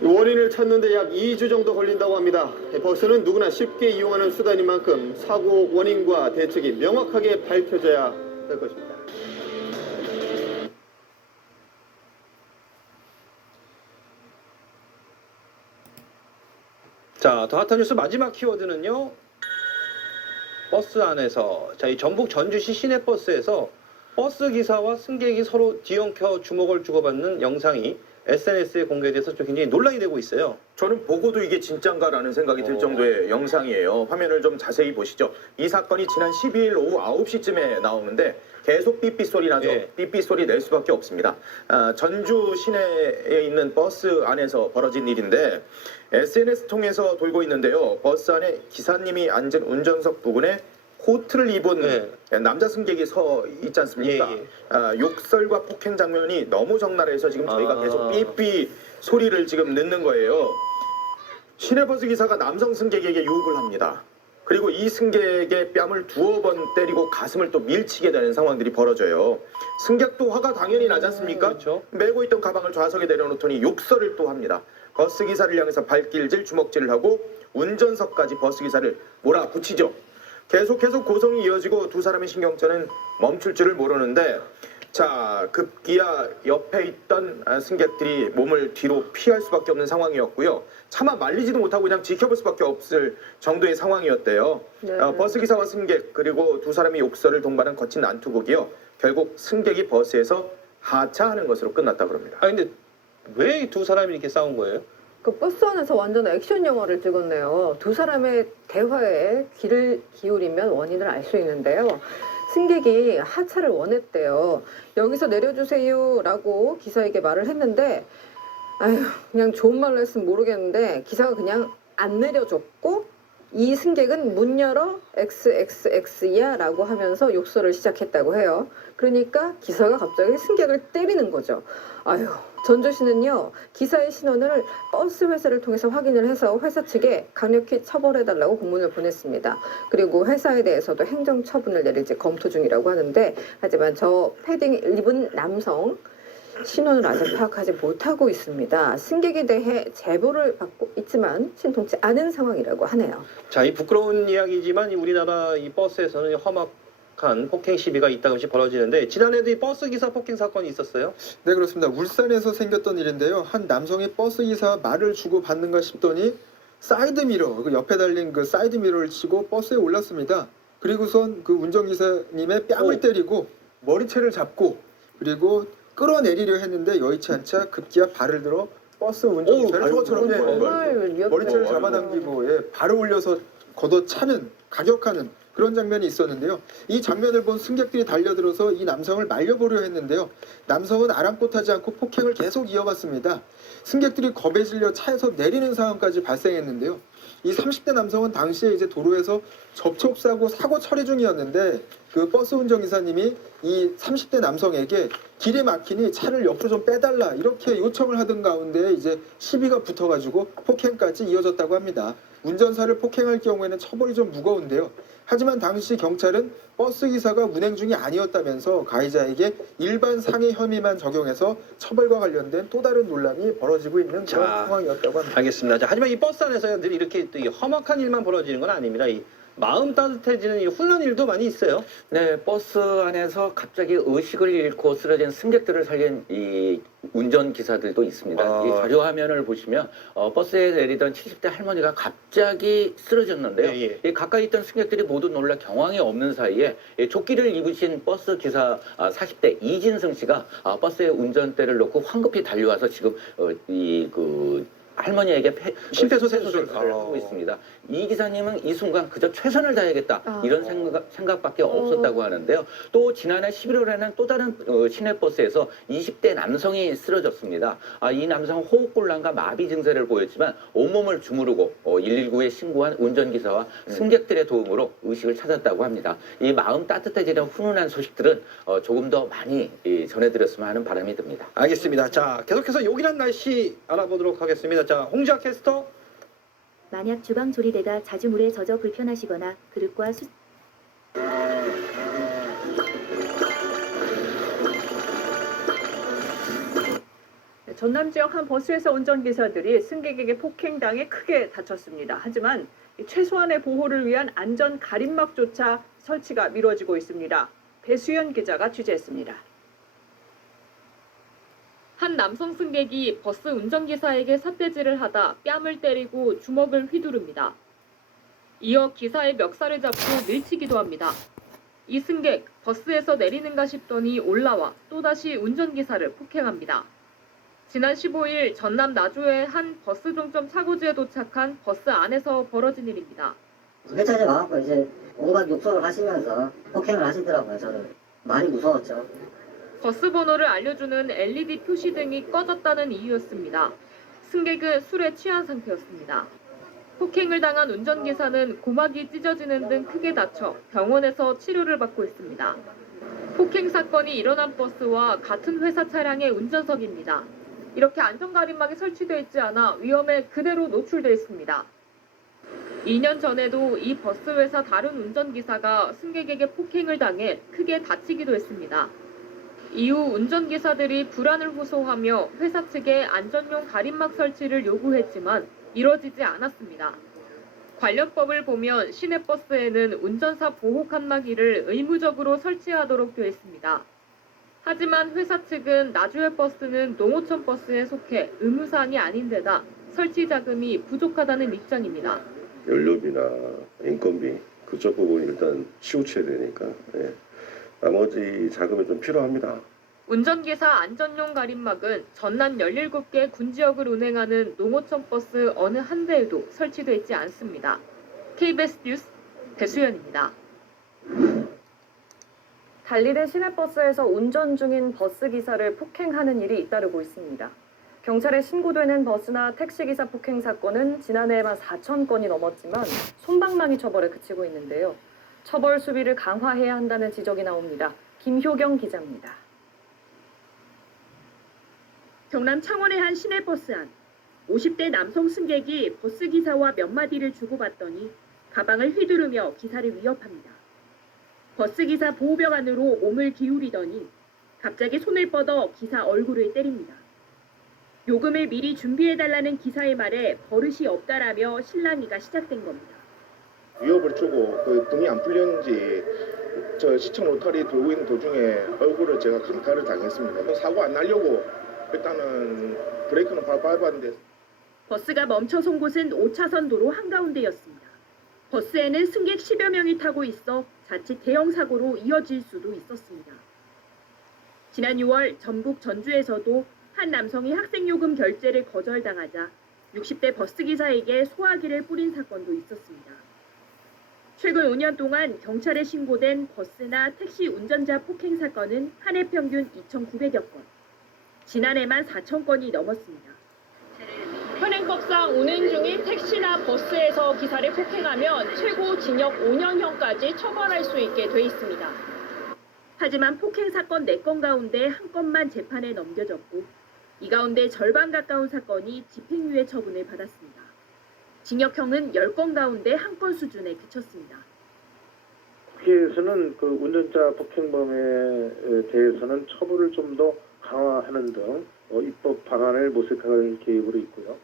원인을 찾는데 약 2주 정도 걸린다고 합니다. 버스는 누구나 쉽게 이용하는 수단인 만큼 사고 원인과 대책이 명확하게 밝혀져야 될 것입니다. 자, 더 핫한 뉴스 마지막 키워드는요. 버스 안에서 이 전북 전주시 시내버스에서 버스 기사와 승객이 서로 뒤엉켜 주먹을 주고받는 영상이 SNS에 공개돼서 좀 굉장히 논란이 되고 있어요. 저는 보고도 이게 진짠가라는 생각이 들 정도의 영상이에요. 화면을 좀 자세히 보시죠. 이 사건이 지난 12일 오후 9시쯤에 나오는데 계속 삐삐 소리 나죠. 삐삐 소리 낼 수밖에 없습니다. 전주 시내에 있는 버스 안에서 벌어진 일인데 SNS 통해서 돌고 있는데요. 버스 안에 기사님이 앉은 운전석 부근에 코트를 입은 남자 승객이 서 있지 않습니까? 욕설과 폭행 장면이 너무 적나라해서 지금 저희가 계속 삐삐 소리를 지금 넣는 거예요. 시내버스 기사가 남성 승객에게 욕을 합니다. 그리고 이 승객의 뺨을 두어 번 때리고 가슴을 또 밀치게 되는 상황들이 벌어져요. 승객도 화가 당연히 나지 않습니까? 메고 있던 가방을 좌석에 내려놓더니 욕설을 또 합니다. 버스 기사를 향해서 발길질, 주먹질을 하고 운전석까지 버스 기사를 몰아붙이죠. 계속 고성이 이어지고 두 사람의 신경전은 멈출 줄을 모르는데 자, 급기야 옆에 있던 승객들이 몸을 뒤로 피할 수밖에 없는 상황이었고요. 차마 말리지도 못하고 그냥 지켜볼 수밖에 없을 정도의 상황이었대요. 버스기사와 승객 그리고 두 사람이 욕설을 동반한 거친 난투극이요. 결국 승객이 버스에서 하차하는 것으로 끝났다고 합니다. 아 근데 왜 두 사람이 이렇게 싸운 거예요? 그 버스 안에서 완전 액션 영화를 찍었네요. 두 사람의 대화에 귀를 기울이면 원인을 알 수 있는데요. 승객이 하차를 원했대요. 여기서 내려주세요 라고 기사에게 말을 했는데 아휴 그냥 좋은 말로 했으면 모르겠는데 기사가 그냥 안 내려줬고 이 승객은 문 열어 XXX야 라고 하면서 욕설을 시작했다고 해요. 그러니까 기사가 갑자기 승객을 때리는 거죠. 아휴 전주시는요 기사의 신원을 버스 회사를 통해서 확인을 해서 회사 측에 강력히 처벌해달라고 공문을 보냈습니다. 그리고 회사에 대해서도 행정처분을 내릴지 검토 중이라고 하는데 하지만 저 패딩 입은 남성 신원을 아직 파악하지 못하고 있습니다. 승객에 대해 제보를 받고 있지만 신통치 않은 상황이라고 하네요. 자, 이 부끄러운 이야기지만 우리나라 이 버스에서는 험악한 폭행 시비가 이따금씩 벌어지는데 지난해도 이 버스 기사 폭행 사건이 있었어요? 네, 그렇습니다. 울산에서 생겼던 일인데요. 한 남성이 버스 기사 말을 주고 받는가 싶더니 사이드미러, 그 옆에 달린 그 사이드미러를 치고 버스에 올랐습니다. 그리고선 그 운전기사님의 뺨을 때리고 머리채를 잡고 그리고 끌어내리려 했는데 여의치 않자 급기야 발을 들어 버스 운전기사를 추어처럼 머리채를 잡아당기고 발을 올려서 걷어차는 가격하는 그런 장면이 있었는데요. 이 장면을 본 승객들이 달려들어서 이 남성을 말려보려 했는데요. 남성은 아랑곳하지 않고 폭행을 계속 이어갔습니다. 승객들이 겁에 질려 차에서 내리는 상황까지 발생했는데요. 이 30대 남성은 당시에 이제 도로에서 접촉사고 사고 처리 중이었는데 그 버스 운전기사님이 이 30대 남성에게 길이 막히니 차를 옆으로 좀 빼달라 이렇게 요청을 하던 가운데 이제 시비가 붙어가지고 폭행까지 이어졌다고 합니다. 운전사를 폭행할 경우에는 처벌이 좀 무거운데요. 하지만 당시 경찰은 버스 기사가 운행 중이 아니었다면서 가해자에게 일반 상해 혐의만 적용해서 처벌과 관련된 또 다른 논란이 벌어지고 있는 그런 상황이었다고 합니다. 알겠습니다. 자, 하지만 이 버스 안에서 늘 이렇게 또 이 험악한 일만 벌어지는 건 아닙니다. 이 마음 따뜻해지는 이 훈련 일도 많이 있어요. 네, 버스 안에서 갑자기 의식을 잃고 쓰러진 승객들을 살린 이 운전기사들도 있습니다. 이 자료 화면을 보시면 버스에 내리던 70대 할머니가 갑자기 쓰러졌는데요. 이 가까이 있던 승객들이 모두 놀라 경황이 없는 사이에 조끼를 입으신 버스 기사 40대 이진승 씨가 버스의 운전대를 놓고 황급히 달려와서 지금 할머니에게 심폐소생술을 하고 있습니다. 이 기사님은 이 순간 그저 최선을 다해야겠다 이런 생각밖에 없었다고 하는데요. 또 지난해 11월에는 또 다른 시내버스에서 20대 남성이 쓰러졌습니다. 이 남성은 호흡곤란과 마비 증세를 보였지만 온몸을 주무르고 119에 신고한 운전기사와 승객들의 도움으로 의식을 찾았다고 합니다. 이 마음 따뜻해지는 훈훈한 소식들은 조금 더 많이 전해드렸으면 하는 바람이 듭니다. 알겠습니다. 자, 계속해서 요긴한 날씨 알아보도록 하겠습니다. 자, 홍지아 캐스터. 만약 주방 조리대가 자주 물에 젖어 불편하시거나 그릇과 전남 지역 한 버스회사 운전기사들이 승객에게 폭행당해 크게 다쳤습니다. 하지만 최소한의 보호를 위한 안전 가림막조차 설치가 미뤄지고 있습니다. 배수연 기자가 취재했습니다. 한 한 남성 승객이 버스 운전기사에게 삿대질을 하다 뺨을 때리고 주먹을 휘두릅니다. 이어 기사의 멱살을 잡고 밀치기도 합니다. 이 승객, 버스에서 내리는가 싶더니 올라와 또다시 운전기사를 폭행합니다. 지난 15일 전남 나주의 한 버스 종점 차고지에 도착한 버스 안에서 벌어진 일입니다. 회차장에 와갖고 이제 온갖 욕설을 하시면서 폭행을 하시더라고요. 저는 많이 무서웠죠. 버스 번호를 알려주는 LED 표시 등이 꺼졌다는 이유였습니다. 승객은 술에 취한 상태였습니다. 폭행을 당한 운전기사는 고막이 찢어지는 등 크게 다쳐 병원에서 치료를 받고 있습니다. 폭행 사건이 일어난 버스와 같은 회사 차량의 운전석입니다. 이렇게 안전가림막이 설치되어 있지 않아 위험에 그대로 노출되어 있습니다. 2년 전에도 이 버스 회사 다른 운전기사가 승객에게 폭행을 당해 크게 다치기도 했습니다. 이후 운전기사들이 불안을 호소하며 회사 측에 안전용 가림막 설치를 요구했지만 이뤄지지 않았습니다. 관련 법을 보면 시내버스에는 운전사 보호 칸막이를 의무적으로 설치하도록 되어 있습니다. 하지만 회사 측은 나주의 버스는 농어촌 버스에 속해 의무사항이 아닌 데다 설치 자금이 부족하다는 입장입니다. 연료비나 인건비 그쪽 부분 일단 치우쳐야 되니까 나머지 자금이 좀 필요합니다. 운전기사 안전용 가림막은 전남 17개 군지역을 운행하는 농어촌 버스 어느 한 대에도 설치되어 있지 않습니다. KBS 뉴스 배수연입니다. 달리된 시내버스에서 운전 중인 버스 기사를 폭행하는 일이 잇따르고 있습니다. 경찰에 신고되는 버스나 택시기사 폭행 사건은 지난해에만 4천 건이 넘었지만 솜방망이 처벌에 그치고 있는데요. 처벌 수비를 강화해야 한다는 지적이 나옵니다. 김효경 기자입니다. 경남 창원의 한 시내버스 안 50대 남성 승객이 버스기사와 몇 마디를 주고받더니 가방을 휘두르며 기사를 위협합니다. 버스기사 보호벽 안으로 몸을 기울이더니 갑자기 손을 뻗어 기사 얼굴을 때립니다. 요금을 미리 준비해달라는 기사의 말에 버릇이 없다라며 실랑이가 시작된 겁니다. 위협을 주고 그 등이 안 풀렸는지 저 시청 로터리 돌고 있는 도중에 얼굴을 제가 강타를 당했습니다. 사고 안 나려고 일단은 브레이크는 바로 밟았는데 버스가 멈춰선 곳은 5차선 도로 한가운데였습니다. 버스에는 승객 10여 명이 타고 있어 자칫 대형 사고로 이어질 수도 있었습니다. 지난 6월 전북 전주에서도 한 남성이 학생요금 결제를 거절당하자 60대 버스기사에게 소화기를 뿌린 사건도 있었습니다. 최근 5년 동안 경찰에 신고된 버스나 택시 운전자 폭행 사건은 한 해 평균 2,900여 건, 지난해만 4,000건이 넘었습니다. 현행법상 운행 중인 택시나 버스에서 기사를 폭행하면 최고 징역 5년형까지 처벌할 수 있게 돼 있습니다. 하지만 폭행 사건 4건 가운데 1건만 재판에 넘겨졌고 이 가운데 절반 가까운 사건이 집행유예 처분을 받았습니다. 징역형은 10건 가운데 1건 수준에 그쳤습니다. 국회에서는 그 운전자 폭행범에 대해서는 처벌을 좀 더 강화하는 등 입법 방안을 모색할 계획으로 있고요.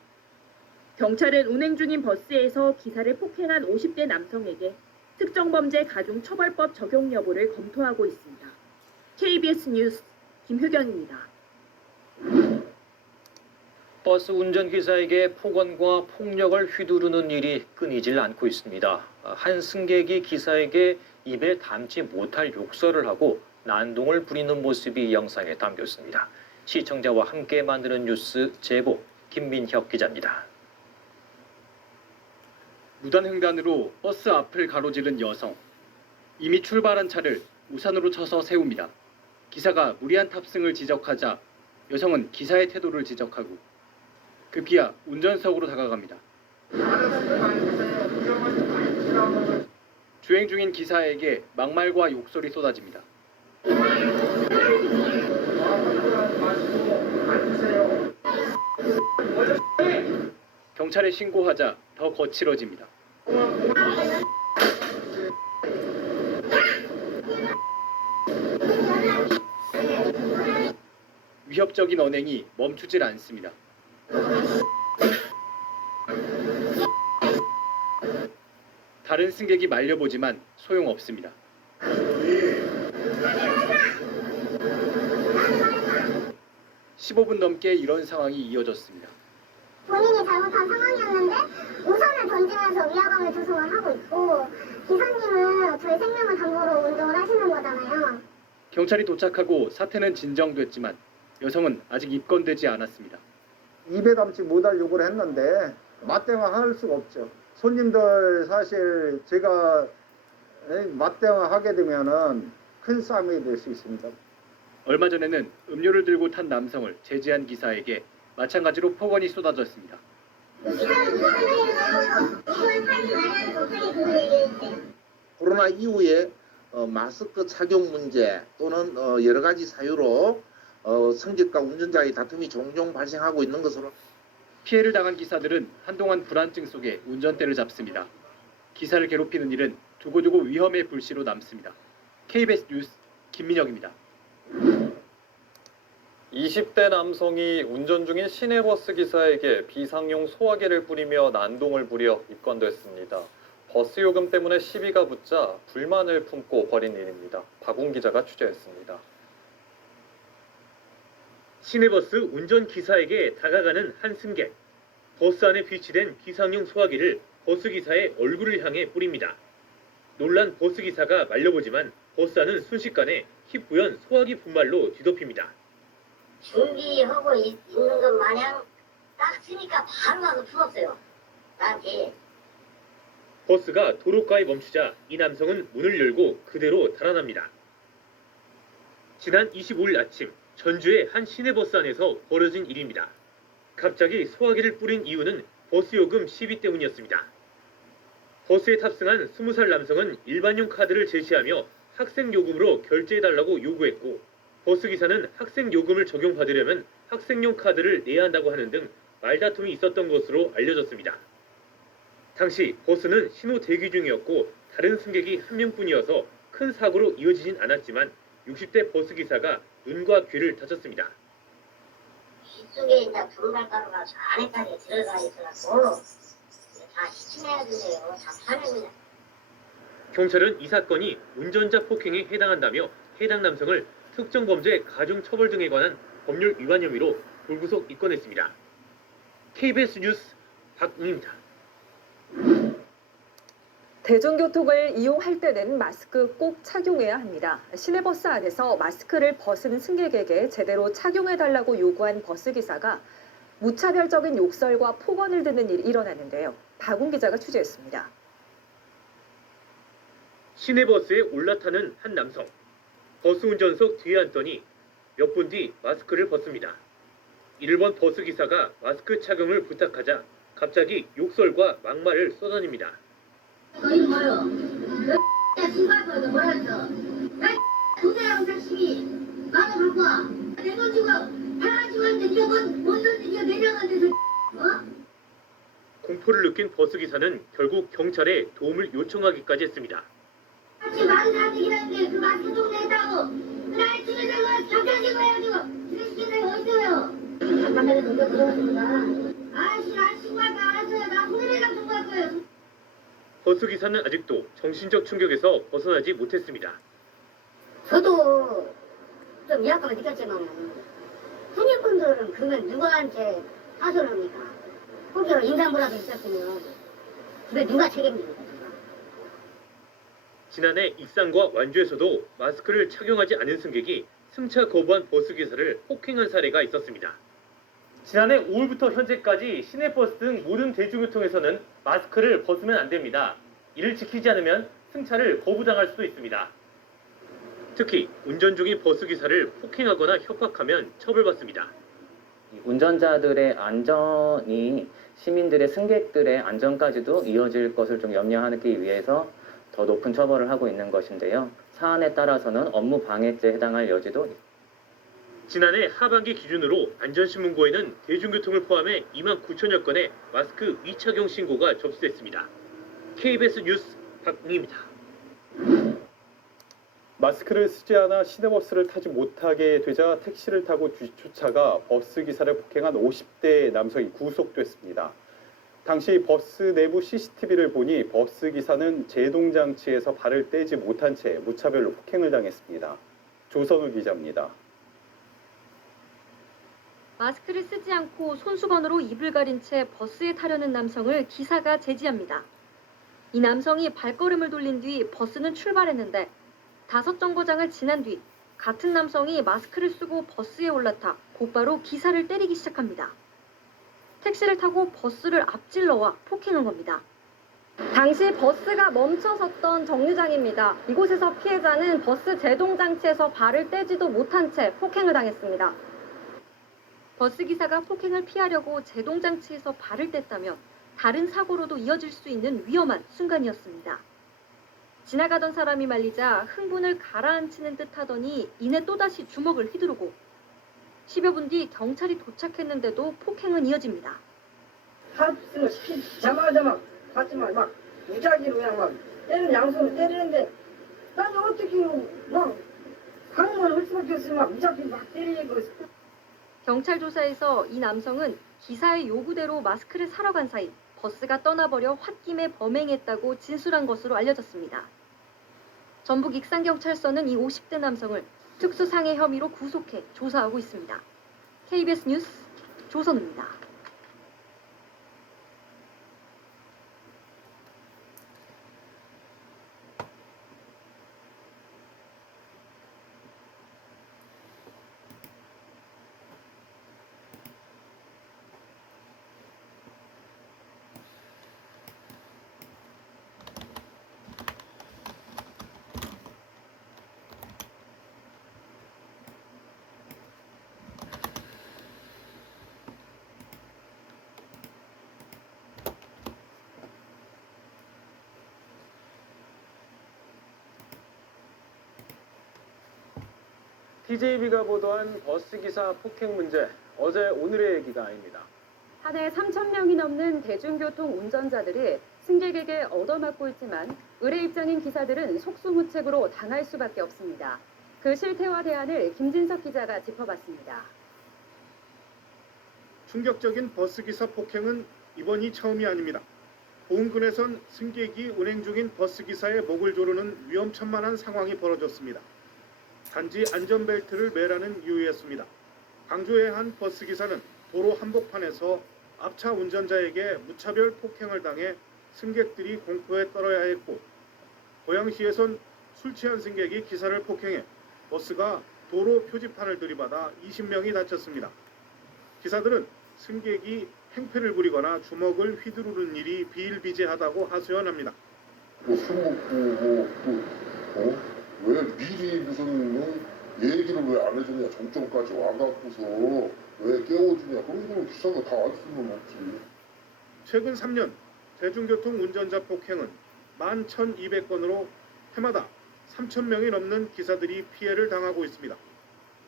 경찰은 운행 중인 버스에서 기사를 폭행한 50대 남성에게 특정범죄 가중처벌법 적용 여부를 검토하고 있습니다. KBS 뉴스 김효경입니다. 버스 운전기사에게 폭언과 폭력을 휘두르는 일이 끊이질 않고 있습니다. 한 승객이 기사에게 입에 담지 못할 욕설을 하고 난동을 부리는 모습이 영상에 담겼습니다. 시청자와 함께 만드는 뉴스 제보 김민혁 기자입니다. 무단횡단으로 버스 앞을 가로지른 여성. 이미 출발한 차를 우산으로 쳐서 세웁니다. 기사가 무리한 탑승을 지적하자 여성은 기사의 태도를 지적하고 급기야 운전석으로 다가갑니다. 주행 중인 기사에게 막말과 욕설이 쏟아집니다. 경찰에 신고하자 더 거칠어집니다. 위협적인 언행이 멈추질 않습니다. 다른 승객이 말려보지만 소용없습니다. 15분 넘게 이런 상황이 이어졌습니다. 본인이 잘못한 상황이었는데 우산을 던지면서 위화감을 조성을 하고 있고 기사님은 저희 생명을 담보로 운동을 하시는 거잖아요. 경찰이 도착하고 사태는 진정됐지만 여성은 아직 입건되지 않았습니다. 입에 담지 못할 요구를 했는데 맞대응할 수가 없죠. 손님들 사실 제가 맞대응하게 되면은 큰 싸움이 될 수 있습니다. 얼마 전에는 음료를 들고 탄 남성을 제지한 기사에게 마찬가지로 폭언이 쏟아졌습니다. 코로나 이후에 마스크 착용 문제 또는 여러 가지 사유로 승객과 운전자의 다툼이 종종 발생하고 있는 것으로 피해를 당한 기사들은 한동안 불안증 속에 운전대를 잡습니다. 기사를 괴롭히는 일은 두고두고 위험의 불씨로 남습니다. KBS 뉴스 김민혁입니다. 20대 남성이 운전 중인 시내버스 기사에게 비상용 소화기를 뿌리며 난동을 부려 입건됐습니다. 버스 요금 때문에 시비가 붙자 불만을 품고 벌인 일입니다. 박웅 기자가 취재했습니다. 시내버스 운전기사에게 다가가는 한 승객. 버스 안에 비치된 비상용 소화기를 버스기사의 얼굴을 향해 뿌립니다. 놀란 버스기사가 말려보지만 버스 안은 순식간에 희뿌연 소화기 분말로 뒤덮입니다. 준비하고 있는 것 마냥 딱 쓰니까 바로 와서 풀었어요. 나한테. 버스가 도로가에 멈추자 이 남성은 문을 열고 그대로 달아납니다. 지난 25일 아침 전주의 한 시내버스 안에서 벌어진 일입니다. 갑자기 소화기를 뿌린 이유는 버스 요금 시비 때문이었습니다. 버스에 탑승한 20살 남성은 일반용 카드를 제시하며 학생 요금으로 결제해달라고 요구했고 버스기사는 학생 요금을 적용받으려면 학생용 카드를 내야 한다고 하는 등 말다툼이 있었던 것으로 알려졌습니다. 당시 버스는 신호 대기 중이었고 다른 승객이 한 명뿐이어서 큰 사고로 이어지진 않았지만 60대 버스기사가 눈과 귀를 다쳤습니다. 빗속에 있는 분갈가루가 저 안에까지 들어가 있어갖고 다 시침해야 된대요. 다 파면 그냥. 경찰은 이 사건이 운전자 폭행에 해당한다며 해당 남성을 특정범죄 가중처벌 등에 관한 법률 위반 혐의로 불구속 입건했습니다. KBS 뉴스 박웅입니다. 대중교통을 이용할 때는 마스크 꼭 착용해야 합니다. 시내버스 안에서 마스크를 벗은 승객에게 제대로 착용해달라고 요구한 버스기사가 무차별적인 욕설과 폭언을 듣는 일이 일어났는데요. 박웅 기자가 취재했습니다. 시내버스에 올라타는 한 남성. 버스 운전석 뒤에 앉더니 몇 분 뒤 마스크를 벗습니다. 이를 본 버스기사가 마스크 착용을 부탁하자 갑자기 욕설과 막말을 쏟아냅니다. 너희 뭐요? 너 신발도 뭐라 했어? 나 도대랑 택시 나도 갖고 와. 내돈 주고 하나 주는데 네가 못 넣는데 네가 내려간 데서 공포를 느낀 버스기사는 결국 경찰에 도움을 요청하기까지 했습니다. 같이 많은 사람들이 있는데 그 마스크 좀 냈다고 날 집에서 경찰 신고해가지고 집에 어디서요? 잠깐만에 공격 들어왔습니다. 아저씨 나 신고할 거 알았어요. 나 오늘이랑 신고할 거예요. 버스기사는 아직도 정신적 충격에서 벗어나지 못했습니다. 저도 좀 위압감을 느꼈지만 손님분들은 그러면 누구한테 하소를 합니까? 혹여 인상보라도 있었으면 그게 누가 책임집니까? 지난해 익산과 완주에서도 마스크를 착용하지 않은 승객이 승차 거부한 버스기사를 폭행한 사례가 있었습니다. 지난해 5월부터 현재까지 시내버스 등 모든 대중교통에서는 마스크를 벗으면 안 됩니다. 이를 지키지 않으면 승차를 거부당할 수도 있습니다. 특히 운전 중인 버스기사를 폭행하거나 협박하면 처벌받습니다. 운전자들의 안전이 시민들의 승객들의 안전까지도 이어질 것을 좀 염려하기 위해서 더 높은 처벌을 하고 있는 것인데요. 사안에 따라서는 업무 방해죄에 해당할 여지도 있습니다. 지난해 하반기 기준으로 안전신문고에는 대중교통을 포함해 2만 9천여 건의 마스크 미착용 신고가 접수됐습니다. KBS 뉴스 박웅입니다. 마스크를 쓰지 않아 시내버스를 타지 못하게 되자 택시를 타고 쫓아가 버스기사를 폭행한 50대 남성이 구속됐습니다. 당시 버스 내부 CCTV를 보니 버스기사는 제동장치에서 발을 떼지 못한 채 무차별로 폭행을 당했습니다. 조선우 기자입니다. 마스크를 쓰지 않고 손수건으로 입을 가린 채 버스에 타려는 남성을 기사가 제지합니다. 이 남성이 발걸음을 돌린 뒤 버스는 출발했는데 5정거장을 지난 뒤 같은 남성이 마스크를 쓰고 버스에 올라타 곧바로 기사를 때리기 시작합니다. 택시를 타고 버스를 앞질러와 폭행한 겁니다. 당시 버스가 멈춰섰던 정류장입니다. 이곳에서 피해자는 버스 제동 장치에서 발을 떼지도 못한 채 폭행을 당했습니다. 버스 기사가 폭행을 피하려고 제동 장치에서 발을 뗐다면 다른 사고로도 이어질 수 있는 위험한 순간이었습니다. 지나가던 사람이 말리자 흥분을 가라앉히는 듯 하더니 이내 또다시 주먹을 휘두르고 10여 분 뒤 경찰이 도착했는데도 폭행은 이어집니다. 탑승을 시키자마자 하지만 막 무작위로 그냥 막 때리는 양손을 때리는데 나는 어떻게 막 강문을 할 수밖에 없으면 막 무작위 막 때리고. 경찰 조사에서 이 남성은 기사의 요구대로 마스크를 사러 간 사이 버스가 떠나버려 홧김에 범행했다고 진술한 것으로 알려졌습니다. 전북 익산경찰서는 이 50대 남성을 특수상해 혐의로 구속해 조사하고 있습니다. KBS 뉴스 조선우입니다. TJB가 보도한 버스기사 폭행 문제, 어제 오늘의 얘기가 아닙니다. 한 해 3,000명이 넘는 대중교통 운전자들이 승객에게 얻어맞고 있지만 의뢰 입장인 기사들은 속수무책으로 당할 수밖에 없습니다. 그 실태와 대안을 김진석 기자가 짚어봤습니다. 충격적인 버스기사 폭행은 이번이 처음이 아닙니다. 보은군에선 승객이 운행 중인 버스기사의 목을 조르는 위험천만한 상황이 벌어졌습니다. 단지 안전벨트를 매라는 이유였습니다. 광주의 한 버스기사는 도로 한복판에서 앞차 운전자에게 무차별 폭행을 당해 승객들이 공포에 떨어야 했고, 고양시에선 술 취한 승객이 기사를 폭행해 버스가 도로 표지판을 들이받아 20명이 다쳤습니다. 기사들은 승객이 행패를 부리거나 주먹을 휘두르는 일이 비일비재하다고 하소연합니다. 술 먹고 왜 미리 무슨 얘기를 왜 안 해주냐, 정점까지 와갖고서 왜 깨워주냐, 그런 거는 기사가 다 알 수는 없지. 최근 3년 대중교통 운전자 폭행은 11,200건으로 해마다 3,000명이 넘는 기사들이 피해를 당하고 있습니다.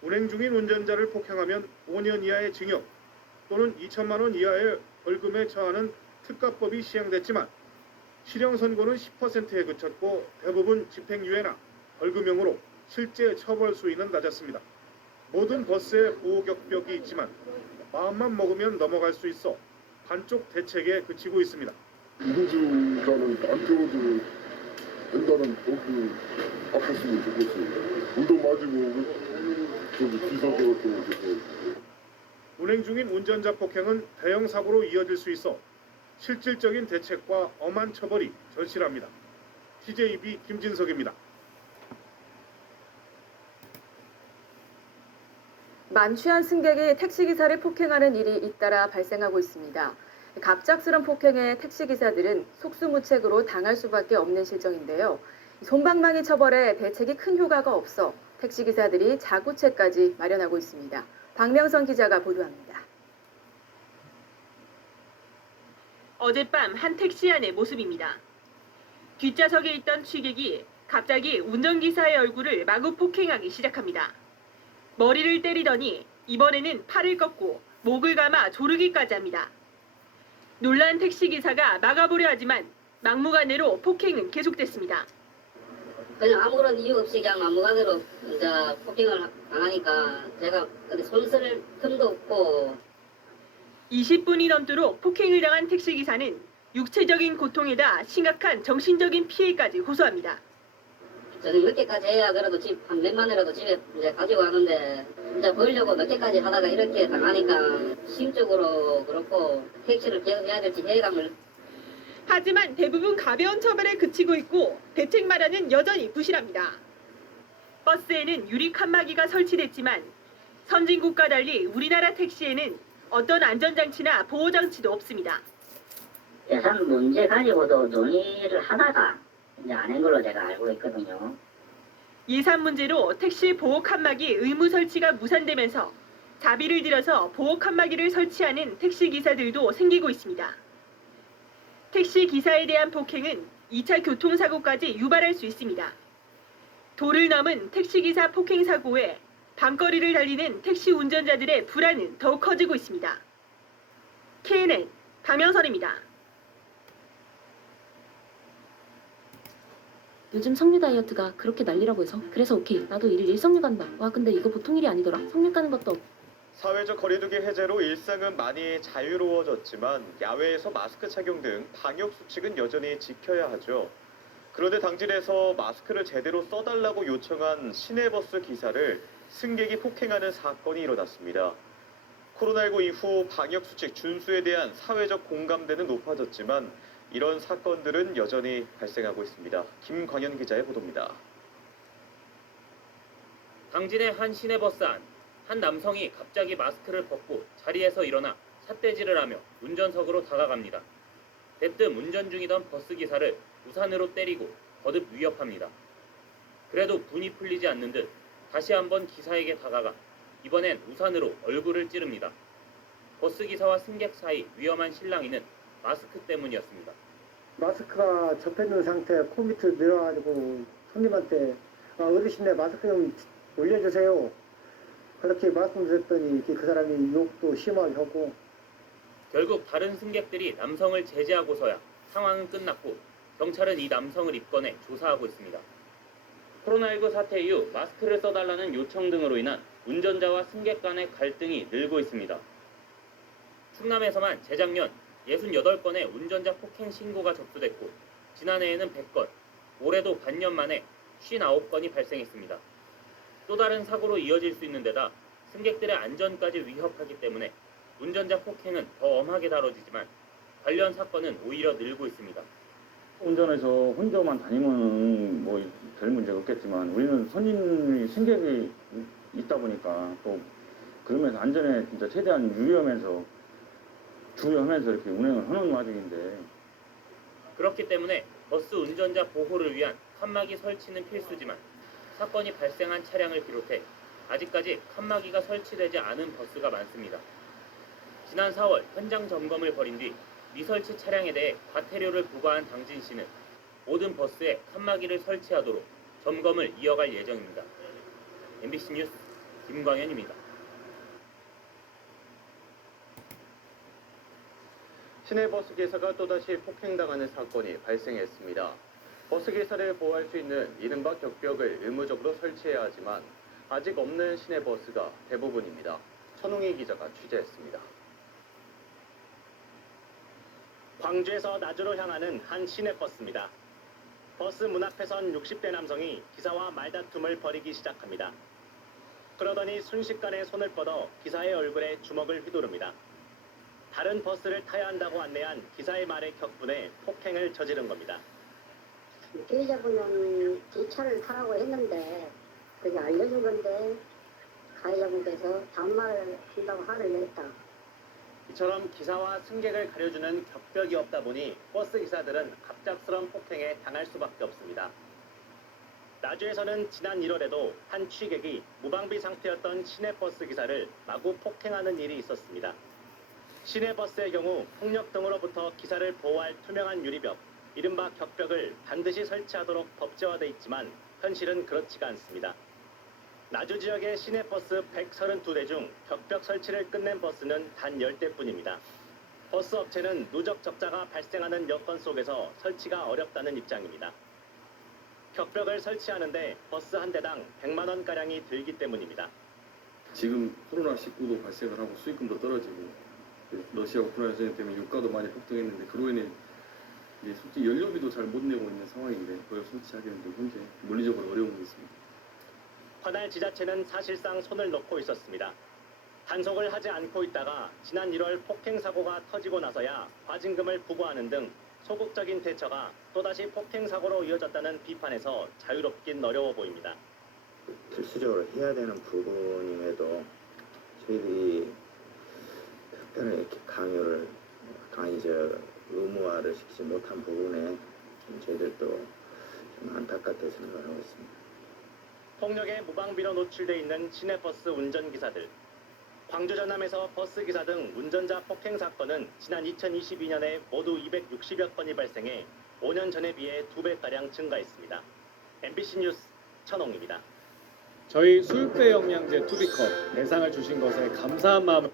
운행 중인 운전자를 폭행하면 5년 이하의 징역 또는 2천만 원 이하의 벌금에 처하는 특가법이 시행됐지만 실형 선고는 10%에 그쳤고 대부분 집행유예나 벌금형으로 실제 처벌 수위는 낮았습니다. 모든 버스에 보호격벽이 있지만 마음만 먹으면 넘어갈 수 있어 반쪽 대책에 그치고 있습니다. 운전자는 안 태워도 된다는 법이 바꿨으면 좋겠어요. 물도 맞으고 저기 기사도 좀. 운행 중인 운전자 폭행은 대형 사고로 이어질 수 있어 실질적인 대책과 엄한 처벌이 절실합니다. TJB 김진석입니다. 만취한 승객이 택시기사를 폭행하는 일이 잇따라 발생하고 있습니다. 갑작스런 폭행에 택시기사들은 속수무책으로 당할 수밖에 없는 실정인데요. 솜방망이 처벌에 대책이 큰 효과가 없어 택시기사들이 자구책까지 마련하고 있습니다. 박명선 기자가 보도합니다. 어젯밤 한 택시 안의 모습입니다. 뒷좌석에 있던 취객이 갑자기 운전기사의 얼굴을 마구 폭행하기 시작합니다. 머리를 때리더니 이번에는 팔을 꺾고 목을 감아 조르기까지 합니다. 놀란 택시기사가 막아보려 하지만 막무가내로 폭행은 계속됐습니다. 그냥 아무런 이유 없이 그냥 막무가내로 이제 폭행을 당하니까 제가 손쓸 틈도 없고. 20분이 넘도록 폭행을 당한 택시기사는 육체적인 고통에다 심각한 정신적인 피해까지 호소합니다. 저녁 몇 개까지 해야 그래도 집 한 몇만 원이라도 집에 이제 가지고 가는데 이제 벌려고 몇 개까지 하다가 이렇게 당하니까 심적으로 그렇고 택시를 계속 해야 될지 회의감을. 하지만 대부분 가벼운 처벌에 그치고 있고 대책 마련은 여전히 부실합니다. 버스에는 유리 칸막이가 설치됐지만 선진국과 달리 우리나라 택시에는 어떤 안전장치나 보호장치도 없습니다. 예산 문제 가지고도 논의를 하다가 이제 안 한 걸로 제가 알고 있거든요. 예산 문제로 택시 보호 칸막이 의무 설치가 무산되면서 자비를 들여서 보호 칸막이를 설치하는 택시 기사들도 생기고 있습니다. 택시 기사에 대한 폭행은 2차 교통사고까지 유발할 수 있습니다. 도를 넘은 택시기사 폭행 사고에 밤거리를 달리는 택시 운전자들의 불안은 더욱 커지고 있습니다. KNN 박명선입니다. 요즘 석류 다이어트가 그렇게 난리라고 해서 그래서 오케이 나도 일일 일석류 간다. 와 근데 이거 보통 일이 아니더라. 석류 가는 것도 사회적 거리두기 해제로 일상은 많이 자유로워졌지만 야외에서 마스크 착용 등 방역 수칙은 여전히 지켜야 하죠. 그런데 당진에서 마스크를 제대로 써달라고 요청한 시내버스 기사를 승객이 폭행하는 사건이 일어났습니다. 코로나19 이후 방역 수칙 준수에 대한 사회적 공감대는 높아졌지만 이런 사건들은 여전히 발생하고 있습니다. 김광현 기자의 보도입니다. 당진의 한 시내버스 안, 한 남성이 갑자기 마스크를 벗고 자리에서 일어나 삿대질을 하며 운전석으로 다가갑니다. 대뜸 운전 중이던 버스 기사를 우산으로 때리고 거듭 위협합니다. 그래도 분이 풀리지 않는 듯 다시 한번 기사에게 다가가 이번엔 우산으로 얼굴을 찌릅니다. 버스 기사와 승객 사이 위험한 실랑이는 마스크 때문이었습니다. 마스크가 접혀있는 상태에 코 밑으로 내려가지고 손님한테 어르신네 마스크 좀 올려주세요. 그렇게 말씀드렸더니 그 사람이 욕도 심하게 하고. 결국 다른 승객들이 남성을 제지하고서야 상황은 끝났고 경찰은 이 남성을 입건해 조사하고 있습니다. 코로나19 사태 이후 마스크를 써달라는 요청 등으로 인한 운전자와 승객 간의 갈등이 늘고 있습니다. 충남에서만 재작년 68건의 운전자 폭행 신고가 접수됐고 지난해에는 100건, 올해도 반년 만에 59건이 발생했습니다. 또 다른 사고로 이어질 수 있는 데다 승객들의 안전까지 위협하기 때문에 운전자 폭행은 더 엄하게 다뤄지지만 관련 사건은 오히려 늘고 있습니다. 운전해서 혼자만 다니면 뭐 별 문제가 없겠지만 우리는 손님이 승객이 있다 보니까 또 그러면서 안전에 진짜 최대한 유의하면서 주의하면서 이렇게 운행을 하는 와중인데 그렇기 때문에 버스 운전자 보호를 위한 칸막이 설치는 필수지만 사건이 발생한 차량을 비롯해 아직까지 칸막이가 설치되지 않은 버스가 많습니다. 지난 4월 현장 점검을 벌인 뒤 미설치 차량에 대해 과태료를 부과한 당진시는 모든 버스에 칸막이를 설치하도록 점검을 이어갈 예정입니다. MBC 뉴스 김광현입니다. 시내버스 기사가 또다시 폭행당하는 사건이 발생했습니다. 버스 기사를 보호할 수 있는 이른바 격벽을 의무적으로 설치해야 하지만 아직 없는 시내버스가 대부분입니다. 천웅희 기자가 취재했습니다. 광주에서 나주로 향하는 한 시내버스입니다. 버스 문 앞에 선 60대 남성이 기사와 말다툼을 벌이기 시작합니다. 그러더니 순식간에 손을 뻗어 기사의 얼굴에 주먹을 휘두릅니다. 다른 버스를 타야 한다고 안내한 기사의 말에 격분해 폭행을 저지른 겁니다. 피해자분은 뒷차를 타라고 했는데 그게 알려준 건데 가해자분께서 반말을 한다고 화를 냈다. 이처럼 기사와 승객을 가려주는 격벽이 없다 보니 버스 기사들은 갑작스런 폭행에 당할 수밖에 없습니다. 나주에서는 지난 1월에도 한 취객이 무방비 상태였던 시내버스 기사를 마구 폭행하는 일이 있었습니다. 시내버스의 경우 폭력 등으로부터 기사를 보호할 투명한 유리벽, 이른바 격벽을 반드시 설치하도록 법제화돼 있지만 현실은 그렇지가 않습니다. 나주 지역의 시내버스 132대 중 격벽 설치를 끝낸 버스는 단 10대뿐입니다. 버스 업체는 누적 적자가 발생하는 여건 속에서 설치가 어렵다는 입장입니다. 격벽을 설치하는데 버스 한 대당 100만 원가량이 들기 때문입니다. 지금 코로나19도 발생을 하고 수익금도 떨어지고 러시아 우크라이나 전쟁 때문에 유가도 많이 폭등했는데 그로 인해 이제 솔직히 연료비도 잘 못 내고 있는 상황인데 그걸 설치하기는 좀 현재 물리적으로 어려운 게 있습니다. 관할 지자체는 사실상 손을 놓고 있었습니다. 단속을 하지 않고 있다가 지난 1월 폭행 사고가 터지고 나서야 과징금을 부과하는 등 소극적인 대처가 또다시 폭행 사고로 이어졌다는 비판에서 자유롭긴 어려워 보입니다. 필수적으로 해야 되는 부분임에도 저희들이 특별히 이렇게 강요를 의무화를 시키지 못한 부분에 좀 저희들도 좀 안타깝게 생각하고 있습니다. 폭력의 무방비로 노출돼 있는 시내버스 운전기사들. 광주 전남에서 버스기사 등 운전자 폭행 사건은 지난 2022년에 모두 260여 건이 발생해 5년 전에 비해 2배가량 증가했습니다. MBC 뉴스 천홍입니다. 저희 수육배 영양제 투비컵 대상을 주신 것에 감사한 마음을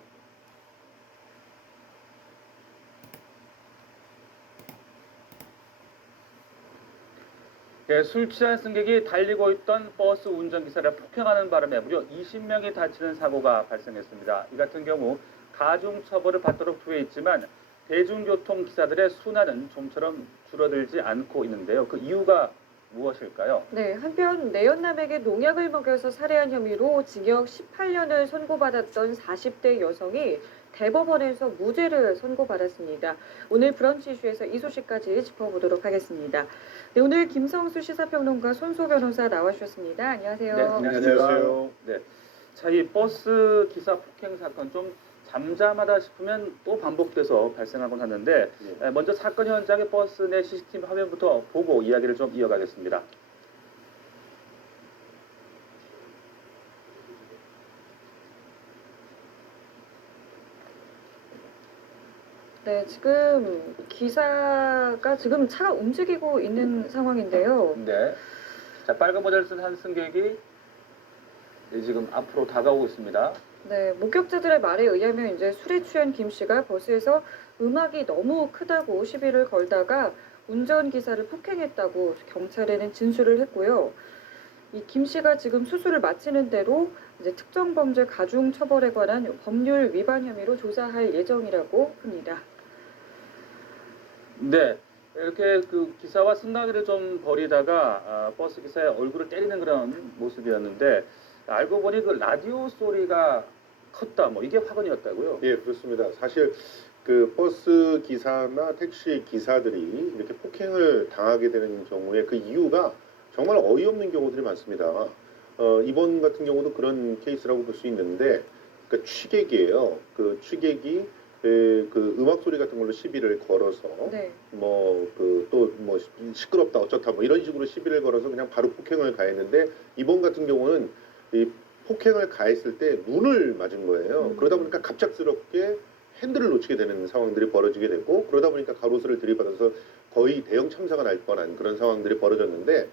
술 취한 승객이 달리고 있던 버스 운전기사를 폭행하는 바람에 무려 20명이 다치는 사고가 발생했습니다. 이 같은 경우 가중처벌을 받도록 되어 있지만 대중교통 기사들의 순환은 좀처럼 줄어들지 않고 있는데요. 그 이유가 무엇일까요? 네, 한편 내연남에게 농약을 먹여서 살해한 혐의로 징역 18년을 선고받았던 40대 여성이 대법원에서 무죄를 선고받았습니다. 오늘 브런치 이슈에서 이 소식까지 짚어보도록 하겠습니다. 네, 오늘 김성수 시사평론가 손소 변호사 나와주셨습니다. 안녕하세요. 네, 안녕하세요. 네, 자, 이 버스 기사 폭행 사건 좀 잠잠하다 싶으면 또 반복돼서 발생하곤 하는데 먼저 사건 현장의 버스 내 CCTV 화면부터 보고 이야기를 좀 이어가겠습니다. 네, 지금 기사가 지금 차가 움직이고 있는 상황인데요. 네, 자, 빨간 모자를 쓴 한 승객이 지금 앞으로 다가오고 있습니다. 네, 목격자들의 말에 의하면 이제 술에 취한 김 씨가 버스에서 음악이 너무 크다고 시비를 걸다가 운전기사를 폭행했다고 경찰에는 진술을 했고요. 이 김 씨가 지금 수술을 마치는 대로 이제 특정범죄 가중처벌에 관한 법률 위반 혐의로 조사할 예정이라고 합니다. 네, 이렇게 그 기사와 승강기를 좀 벌이다가 버스 기사의 얼굴을 때리는 그런 모습이었는데 알고 보니 그 라디오 소리가 컸다, 뭐 이게 화근이었다고요? 예, 그렇습니다. 사실 그 버스 기사나 택시 기사들이 이렇게 폭행을 당하게 되는 경우에 그 이유가 정말 어이없는 경우들이 많습니다. 이번 같은 경우도 그런 케이스라고 볼 수 있는데, 그 취객이에요. 그 취객이 그 음악 소리 같은 걸로 시비를 걸어서 뭐 그 또 뭐 시끄럽다 어쩌다 뭐 이런 식으로 시비를 걸어서 그냥 바로 폭행을 가했는데 이번 같은 경우는 이 폭행을 가했을 때 눈을 맞은 거예요. 그러다 보니까 갑작스럽게 핸들을 놓치게 되는 상황들이 벌어지게 됐고 그러다 보니까 가로수를 들이받아서 거의 대형 참사가 날 뻔한 그런 상황들이 벌어졌는데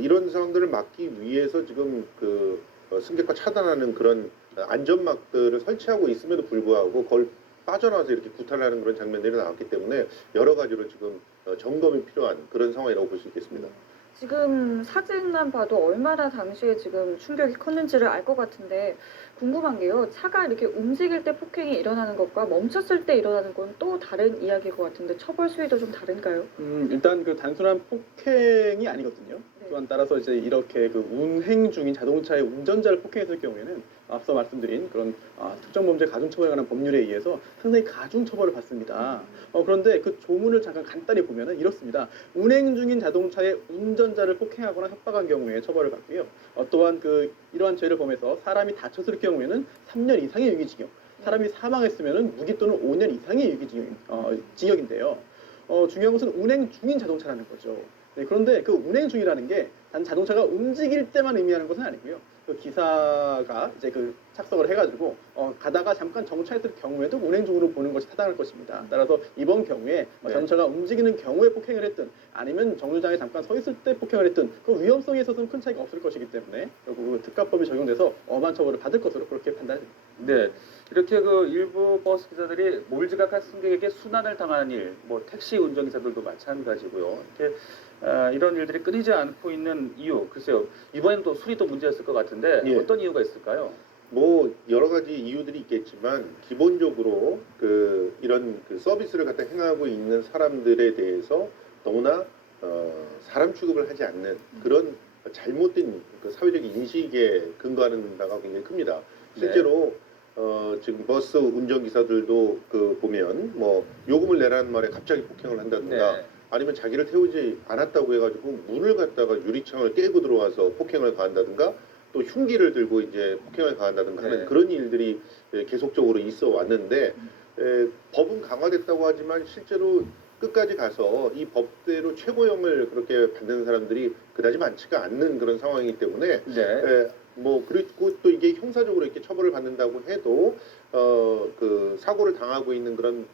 이런 상황들을 막기 위해서 지금 그 승객과 차단하는 그런 안전막들을 설치하고 있음에도 불구하고 그걸 빠져나와서 이렇게 구타하는 그런 장면들이 나왔기 때문에 여러 가지로 지금 점검이 필요한 그런 상황이라고 볼 수 있겠습니다. 지금 사진만 봐도 얼마나 당시에 지금 충격이 컸는지를 알 것 같은데 궁금한 게요. 차가 이렇게 움직일 때 폭행이 일어나는 것과 멈췄을 때 일어나는 건 또 다른 이야기일 것 같은데 처벌 수위도 좀 다른가요? 일단 그 단순한 폭행이 아니거든요. 또한 따라서 이제 이렇게 그 운행 중인 자동차의 운전자를 폭행했을 경우에는 앞서 말씀드린 그런 특정범죄 가중처벌에 관한 법률에 의해서 상당히 가중처벌을 받습니다. 그런데 그 조문을 잠깐 간단히 보면은 이렇습니다. 운행 중인 자동차의 운전자를 폭행하거나 협박한 경우에 처벌을 받고요. 또한 그 이러한 죄를 범해서 사람이 다쳤을 경우에는 3년 이상의 유기징역, 사람이 사망했으면은 무기 또는 5년 이상의 유기징역인데요. 중요한 것은 운행 중인 자동차라는 거죠. 네, 그런데 그 운행 중이라는 게 단 자동차가 움직일 때만 의미하는 것은 아니고요. 그 기사가 이제 그 착석을 해가지고 가다가 잠깐 정차했을 경우에도 운행 중으로 보는 것이 타당할 것입니다. 따라서 이번 경우에 자동차가 움직이는 경우에 폭행을 했든 아니면 정류장에 잠깐 서 있을 때 폭행을 했든 그 위험성에 있어서는 큰 차이가 없을 것이기 때문에 결국 특가법이 적용돼서 엄한 처벌을 받을 것으로 그렇게 판단됩니다. 네, 이렇게 그 일부 버스 기사들이 몰지각한 승객에게 순환을 당하는 일, 뭐 택시 운전기사들도 마찬가지고요. 이렇게 이런 일들이 끊이지 않고 있는 이유, 글쎄요. 이번엔 또 술이 또 문제였을 것 같은데 어떤 이유가 있을까요? 뭐 여러 가지 이유들이 있겠지만 기본적으로 이런 서비스를 갖다 행하고 있는 사람들에 대해서 너무나 사람 취급을 하지 않는 그런 잘못된 사회적 인식에 근거하는 바가 굉장히 큽니다. 실제로 지금 버스 운전기사들도 보면 뭐 요금을 내라는 말에 갑자기 폭행을 한다든가 아니면 자기를 태우지 않았다고 해가지고 문을 갖다가 유리창을 깨고 들어와서 폭행을 가한다든가 또 흉기를 들고 이제 폭행을 가한다든가 하는 그런 일들이 계속적으로 있어 왔는데 법은 강화됐다고 하지만 실제로 끝까지 가서 이 법대로 최고형을 그렇게 받는 사람들이 그다지 많지가 않는 그런 상황이기 때문에 뭐 그리고 또 이게 형사적으로 이렇게 처벌을 받는다고 해도 사고를 당하고 있는 그런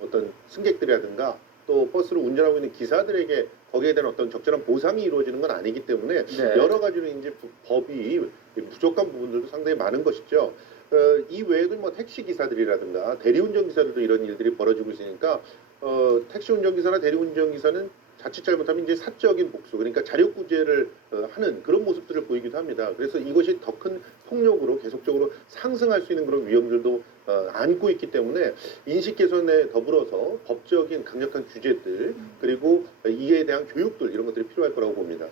어떤 승객들이라든가 또 버스를 운전하고 있는 기사들에게 거기에 대한 어떤 적절한 보상이 이루어지는 건 아니기 때문에 여러 가지로 이제 법이 부족한 부분들도 상당히 많은 것이죠. 이 외에도 뭐 택시 기사들이라든가 대리운전 기사들도 이런 일들이 벌어지고 있으니까 택시 운전기사나 대리운전기사는 자칫 잘못하면 이제 사적인 복수, 그러니까 자력구제를 하는 그런 모습들을 보이기도 합니다. 그래서 이것이 더 큰 폭력으로 계속적으로 상승할 수 있는 그런 위험들도 안고 있기 때문에 인식 개선에 더불어서 법적인 강력한 규제들 그리고 이에 대한 교육들 이런 것들이 필요할 거라고 봅니다.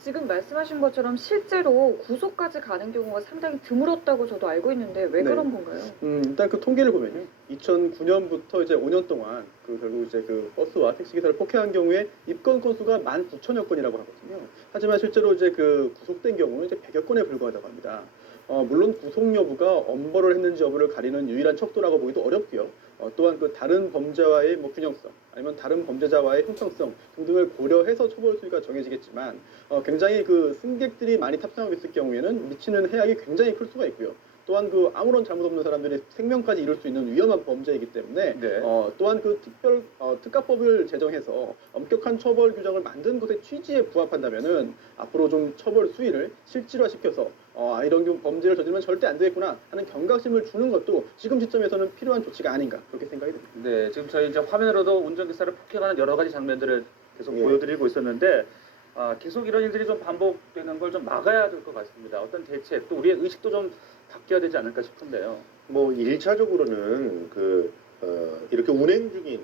지금 말씀하신 것처럼 실제로 구속까지 가는 경우가 상당히 드물었다고 저도 알고 있는데 왜 그런 건가요? 일단 그 통계를 보면요. 2009년부터 이제 5년 동안 결국 이제 버스와 택시 기사를 폭행한 경우에 입건 건수가 19,000여 건이라고 하거든요. 하지만 실제로 이제 구속된 경우는 이제 100여 건에 불과하다고 합니다. 물론 구속 여부가 엄벌을 했는지 여부를 가리는 유일한 척도라고 보기도 어렵고요. 또한 다른 범죄와의 균형성 아니면 다른 범죄자와의 형평성 등등을 고려해서 처벌 수위가 정해지겠지만 굉장히 승객들이 많이 탑승하고 있을 경우에는 미치는 해악이 굉장히 클 수가 있고요. 또한 아무런 잘못 없는 사람들이 생명까지 잃을 수 있는 위험한 범죄이기 때문에 또한 특가법을 제정해서 엄격한 처벌 규정을 만든 것의 취지에 부합한다면은 앞으로 좀 처벌 수위를 실질화시켜서 이런 범죄를 저지르면 절대 안 되겠구나 하는 경각심을 주는 것도 지금 시점에서는 필요한 조치가 아닌가 그렇게 생각이 듭니다. 네, 지금 저희 이제 화면으로도 운전기사를 폭행하는 여러 가지 장면들을 계속 보여드리고 있었는데 계속 이런 일들이 좀 반복되는 걸 좀 막아야 될 것 같습니다. 어떤 대책 또 우리의 의식도 좀 바뀌어야 되지 않을까 싶은데요. 뭐 1차적으로는 이렇게 운행 중인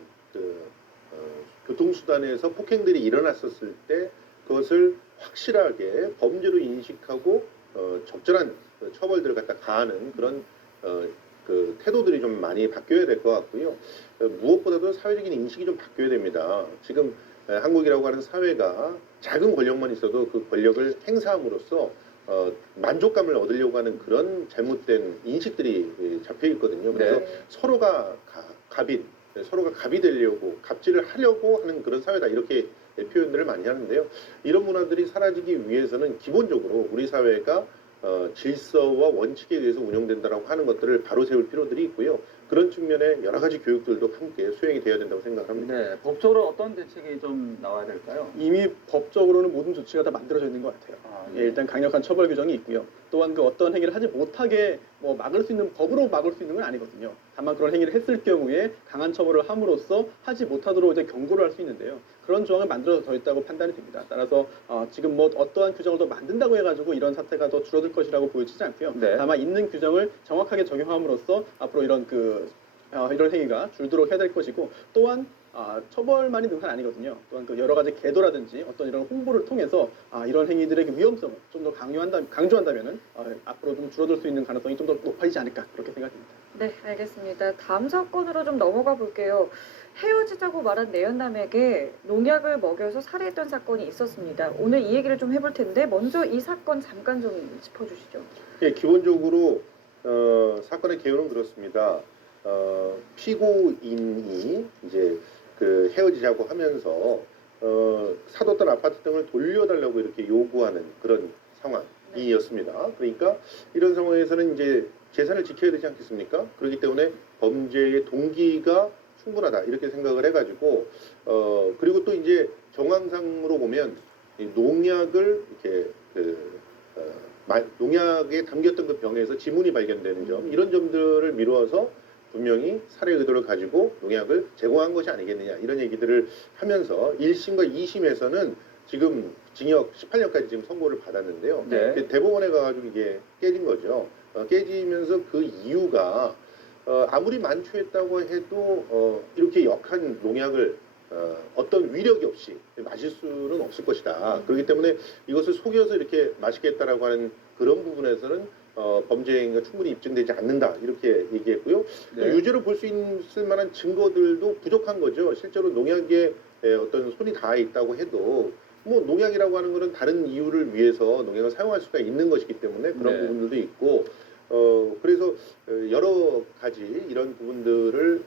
교통수단에서 폭행들이 일어났었을 때 그것을 확실하게 범죄로 인식하고 적절한 처벌들을 갖다 가하는 그런 태도들이 좀 많이 바뀌어야 될 것 같고요. 무엇보다도 사회적인 인식이 좀 바뀌어야 됩니다. 지금 한국이라고 하는 사회가 작은 권력만 있어도 그 권력을 행사함으로써 만족감을 얻으려고 하는 그런 잘못된 인식들이 잡혀 있거든요. 그래서 서로가 갑이 되려고 갑질을 하려고 하는 그런 사회다 이렇게 표현들을 많이 하는데요. 이런 문화들이 사라지기 위해서는 기본적으로 우리 사회가 질서와 원칙에 의해서 운영된다라고 하는 것들을 바로 세울 필요들이 있고요. 그런 측면에 여러 가지 교육들도 함께 수행이 돼야 된다고 생각합니다. 네, 법적으로 어떤 대책이 좀 나와야 될까요? 이미 법적으로는 모든 조치가 다 만들어져 있는 것 같아요. 일단 강력한 처벌 규정이 있고요. 또한 어떤 행위를 하지 못하게 막을 수 있는 법으로 막을 수 있는 건 아니거든요. 다만 그런 행위를 했을 경우에 강한 처벌을 함으로써 하지 못하도록 이제 경고를 할 수 있는데요. 그런 조항을 만들어져 있다고 판단이 됩니다. 따라서 지금 어떠한 규정을 더 만든다고 해가지고 이런 사태가 더 줄어들 것이라고 보여지지 않고요. 다만 있는 규정을 정확하게 적용함으로써 앞으로 이런 행위가 줄도록 해야 될 것이고 또한 처벌만이 능사는 아니거든요. 또한 여러 가지 계도라든지 어떤 이런 홍보를 통해서 이런 행위들의 위험성을 좀 더 강조한다면은 앞으로 좀 줄어들 수 있는 가능성이 좀 더 높아지지 않을까 그렇게 생각합니다. 네, 알겠습니다. 다음 사건으로 좀 넘어가 볼게요. 헤어지자고 말한 내연남에게 농약을 먹여서 살해했던 사건이 있었습니다. 오늘 이 얘기를 좀 해볼 텐데 먼저 이 사건 잠깐 좀 짚어주시죠. 예, 기본적으로 사건의 개요는 그렇습니다. 피고인이 이제 헤어지자고 하면서 사뒀던 아파트 등을 돌려달라고 이렇게 요구하는 그런 상황이었습니다. 그러니까 이런 상황에서는 이제 재산을 지켜야 되지 않겠습니까? 그렇기 때문에 범죄의 동기가 충분하다 이렇게 생각을 해가지고 그리고 또 이제 정황상으로 보면 이 농약을 이렇게 농약에 담겼던 그 병에서 지문이 발견되는 점 이런 점들을 미루어서 분명히 살해 의도를 가지고 농약을 제공한 것이 아니겠느냐 이런 얘기들을 하면서 1심과 2심에서는 지금 징역 18년까지 지금 선고를 받았는데요. 대법원에 가가지고 이게 깨진 거죠. 깨지면서 그 이유가 아무리 만취했다고 해도 이렇게 역한 농약을 어떤 위력이 없이 마실 수는 없을 것이다. 그렇기 때문에 이것을 속여서 이렇게 마시겠다라고 하는 그런 부분에서는 범죄 행위가 충분히 입증되지 않는다 이렇게 얘기했고요. 네. 유죄로 볼 수 있을 만한 증거들도 부족한 거죠. 실제로 농약에 어떤 손이 닿아 있다고 해도 뭐 농약이라고 하는 것은 다른 이유를 위해서 농약을 사용할 수가 있는 것이기 때문에 그런 네. 부분들도 있고 그래서 여러 가지 이런 부분들을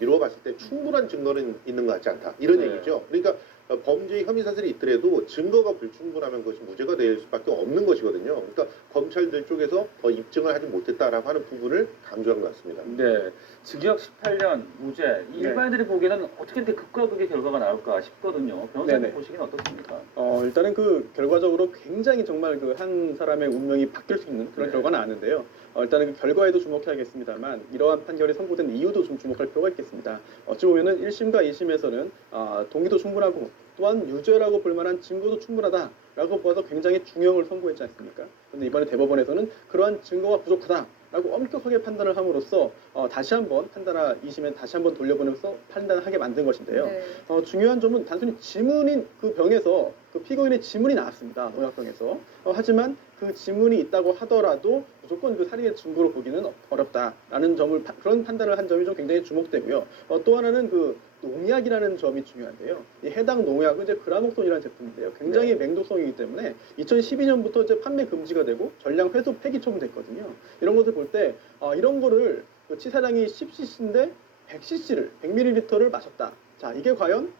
미루어 봤을 때 충분한 증거는 있는 것 같지 않다 이런 네. 얘기죠. 그러니까 범죄 혐의 사실이 있더라도 증거가 불충분하면 그것이 무죄가 될 수밖에 없는 것이거든요. 그러니까 검찰들 쪽에서 입증을 하지 못했다라고 하는 부분을 강조한 것 같습니다. 네, 징역 18년 무죄. 이 네. 일반인들이 보기에는 어떻게 이렇게 극과 극의 결과가 나올까 싶거든요. 변호사님 네네. 보시기는 어떻습니까? 일단은 그 결과적으로 굉장히 정말 그 한 사람의 운명이 바뀔 수 있는 그런 네. 결과는 아는데요. 일단은 그 결과에도 주목해야겠습니다만 이러한 판결이 선고된 이유도 좀 주목할 필요가 있겠습니다. 어찌 보면은 1심과 2심에서는 동의도 충분하고 또한 유죄라고 볼 만한 증거도 충분하다라고 보아서 굉장히 중형을 선고했지 않습니까? 그런데 이번에 대법원에서는 그러한 증거가 부족하다라고 엄격하게 판단을 함으로써 다시 한번 2심에 다시 한번 돌려보내면서 판단을 하게 만든 것인데요. 네. 중요한 점은 단순히 지문인 그 병에서 그 피고인의 지문이 나왔습니다. 농약병에서. 하지만 그 지문이 있다고 하더라도 무조건 그 살인의 증거로 보기는 어렵다라는 점을 그런 판단을 한 점이 좀 굉장히 주목되고요. 또 하나는 그 농약이라는 점이 중요한데요. 이 해당 농약은 이제 그라목손이라는 제품인데요. 굉장히 맹독성이기 때문에 2012년부터 이제 판매 금지가 되고 전량 회수 폐기 처분됐거든요. 이런 것을 볼 때 이런 거를 그 치사량이 10cc인데 100cc를 100ml를 마셨다. 자, 이게 과연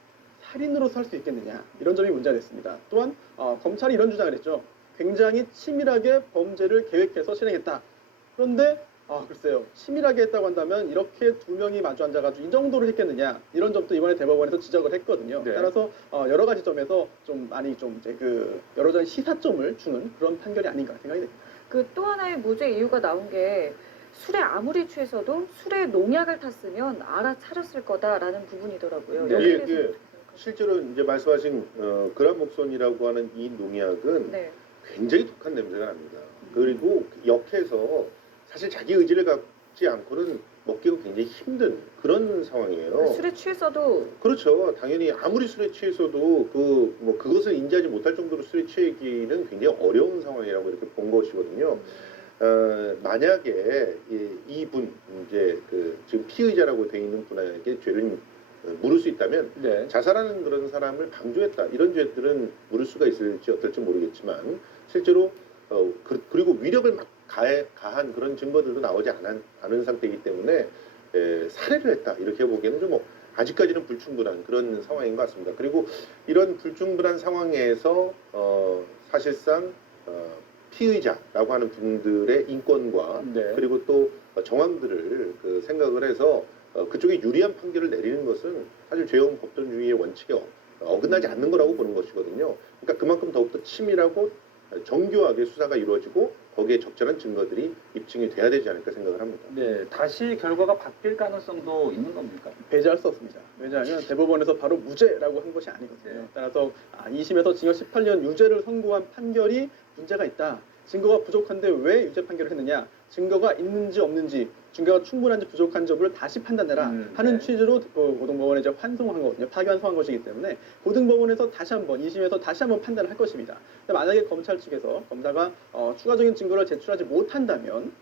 살인으로서 할 수 있겠느냐 이런 점이 문제가 됐습니다. 또한 검찰이 이런 주장을 했죠. 굉장히 치밀하게 범죄를 계획해서 실행했다. 그런데 글쎄요. 치밀하게 했다고 한다면 이렇게 두 명이 마주 앉아가지고 이 정도로 했겠느냐 이런 점도 이번에 대법원에서 지적을 했거든요. 네. 따라서 여러 가지 점에서 좀 많이 좀 이제 그 여러 가지 시사점을 주는 그런 판결이 아닌가 생각이 됩니다. 그 또 하나의 무죄 이유가 나온 게 술에 아무리 취해서도 술에 농약을 탔으면 알아차렸을 거다라는 부분이더라고요. 네. 여기에 예, 대해서 예. 어떻게 생각하세요? 실제로 이제 말씀하신 그라목손이라고 하는 이 농약은 네. 굉장히 독한 냄새가 납니다. 그리고 역해서 사실 자기 의지를 갖지 않고는 먹기가 굉장히 힘든 그런 상황이에요. 술에 취해서도 그렇죠. 당연히 아무리 술에 취해서도 그것을 인지하지 못할 정도로 술에 취하기는 굉장히 어려운 상황이라고 이렇게 본 것이거든요. 만약에 이분 이제 지금 피의자라고 돼 있는 분에게 죄를 물을 수 있다면 네. 자살하는 그런 사람을 방조했다 이런 죄들은 물을 수가 있을지 어떨지 모르겠지만 실제로 그리고 위력을 막 가한 그런 증거들도 나오지 않은 상태이기 때문에 살해를 했다 이렇게 보기에는 좀 아직까지는 불충분한 그런 상황인 것 같습니다. 그리고 이런 불충분한 상황에서 사실상 피의자라고 하는 분들의 인권과 네. 그리고 또 정황들을 생각을 해서 그쪽에 유리한 판결을 내리는 것은 사실 죄형 법존주의의 원칙에 어긋나지 않는 거라고 보는 것이거든요. 그러니까 그만큼 더욱더 치밀하고 정교하게 수사가 이루어지고 거기에 적절한 증거들이 입증이 돼야 되지 않을까 생각을 합니다. 네, 다시 결과가 바뀔 가능성도 있는 겁니까? 배제할 수 없습니다. 왜냐하면 대법원에서 바로 무죄라고 한 것이 아니거든요. 네. 따라서 2심에서 징역 18년 유죄를 선고한 판결이 문제가 있다. 증거가 부족한데 왜 유죄 판결을 했느냐. 증거가 있는지 없는지, 증거가 충분한지 부족한 점을 다시 판단해라 하는 취지로 고등법원에 이제 환송한 거거든요. 파기환송한 것이기 때문에 고등법원에서 다시 한번 2심에서 다시 한번 판단을 할 것입니다. 근데 만약에 검찰 측에서 검사가 추가적인 증거를 제출하지 못한다면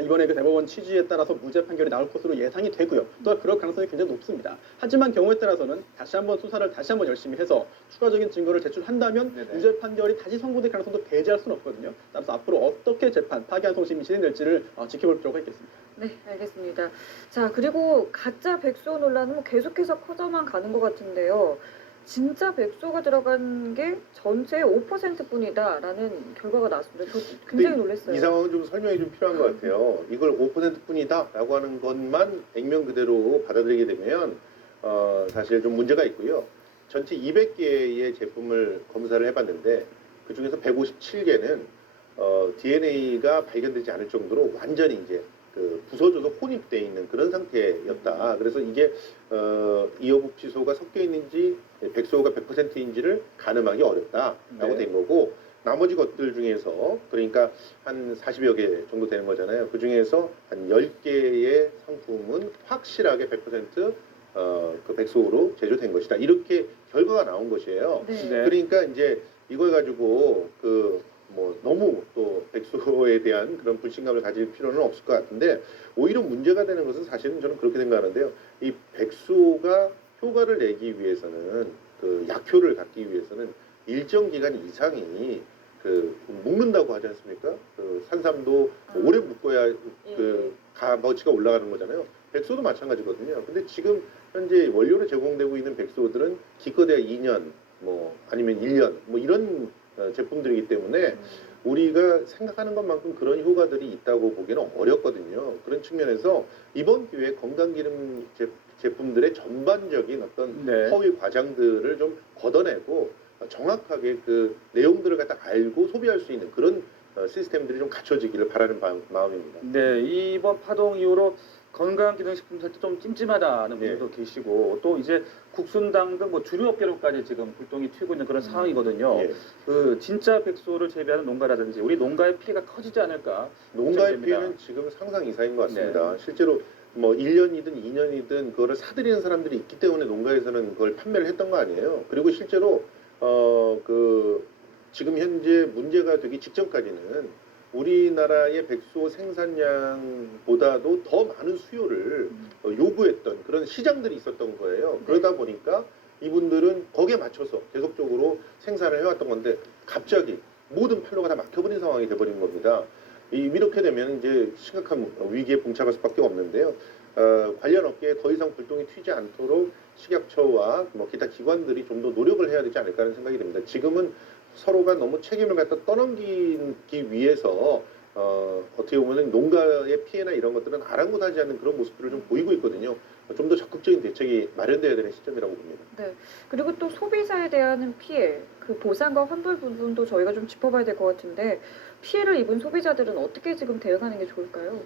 이번에 그 대법원 취지에 따라서 무죄 판결이 나올 것으로 예상이 되고요. 또한 그럴 가능성이 굉장히 높습니다. 하지만 경우에 따라서는 다시 한번 수사를 다시 한번 열심히 해서 추가적인 증거를 제출한다면 네네. 무죄 판결이 다시 선고될 가능성도 배제할 수는 없거든요. 따라서 앞으로 어떻게 재판, 파기환송심이 진행될지를 지켜볼 필요가 있겠습니다. 네, 알겠습니다. 자, 그리고 가짜 백소 논란은 계속해서 커져만 가는 것 같은데요. 진짜 백소가 들어간 게 전체의 5%뿐이다라는 결과가 나왔습니다. 저 굉장히 놀랐어요. 이 상황은 좀 설명이 좀 필요한 것 같아요. 이걸 5%뿐이다라고 하는 것만 액면 그대로 받아들이게 되면 사실 좀 문제가 있고요. 전체 200개의 제품을 검사를 해봤는데 그 중에서 157개는 DNA가 발견되지 않을 정도로 완전히 이제 부서져서 혼입되어 있는 그런 상태였다. 그래서 이게 이어복치소가 섞여 있는지 백소가 100%인지를 가늠하기 어렵다라고 된 거고 나머지 것들 중에서 그러니까 한 40여 개 정도 되는 거잖아요. 그 중에서 한 10개의 상품은 확실하게 100% 그 백소로 제조된 것이다. 이렇게 결과가 나온 것이에요. 네. 그러니까 이제 이걸 가지고 그 뭐 너무 또 백소에 대한 그런 불신감을 가질 필요는 없을 것 같은데 오히려 문제가 되는 것은 사실은 저는 그렇게 생각하는데요. 이 백소가 효과를 내기 위해서는 그 약효를 갖기 위해서는 일정 기간 이상이 그 묶는다고 하지 않습니까? 그 산삼도 오래 묶어야 그 값어치가 올라가는 거잖아요. 백소도 마찬가지거든요. 근데 지금 현재 원료로 제공되고 있는 백소들은 기껏해야 2년 뭐 아니면 1년 뭐 이런 제품들이기 때문에 우리가 생각하는 것만큼 그런 효과들이 있다고 보기는 어렵거든요. 그런 측면에서 이번 기회에 건강기능 제품들의 전반적인 어떤 허위 과장들을 좀 걷어내고 정확하게 그 내용들을 갖다 알고 소비할 수 있는 그런 시스템들이 좀 갖춰지기를 바라는 마음입니다. 네, 이번 파동 이후로 건강기능식품 살 때 좀 찜찜하다는 분들도 계시고 또 이제 국순당 등 뭐 주류 업계로까지 지금 불똥이 튀고 있는 그런 상황이거든요. 그 진짜 백소를 재배하는 농가라든지 우리 농가의 피해가 커지지 않을까? 농가의 걱정됩니다. 피해는 지금 상상 이상인 것 같습니다. 실제로 뭐 1년이든 2년이든 그거를 사들이는 사람들이 있기 때문에 농가에서는 그걸 판매를 했던 거 아니에요. 그리고 실제로 그 지금 현재 문제가 되기 직전까지는 우리나라의 백소 생산량보다도 더 많은 수요를 요구했던 그런 시장들이 있었던 거예요. 그러다 보니까 이분들은 거기에 맞춰서 계속적으로 생산을 해왔던 건데 갑자기 모든 판로가 다 막혀버린 상황이 돼버린 겁니다. 이렇게 되면 이제 심각한 위기에 봉착할 수밖에 없는데요. 관련 업계에 더 이상 불똥이 튀지 않도록 식약처와 뭐 기타 기관들이 좀 더 노력을 해야 되지 않을까 하는 생각이 듭니다. 지금은 서로가 너무 책임을 갖다 떠넘기기 위해서 어떻게 보면 농가의 피해나 이런 것들은 아랑곳하지 않는 그런 모습들을 좀 보이고 있거든요. 좀 더 적극적인 대책이 마련돼야 되는 시점이라고 봅니다. 네. 그리고 또 소비자에 대한 피해, 그 보상과 환불 부분도 저희가 좀 짚어봐야 될 것 같은데 피해를 입은 소비자들은 어떻게 지금 대응하는 게 좋을까요?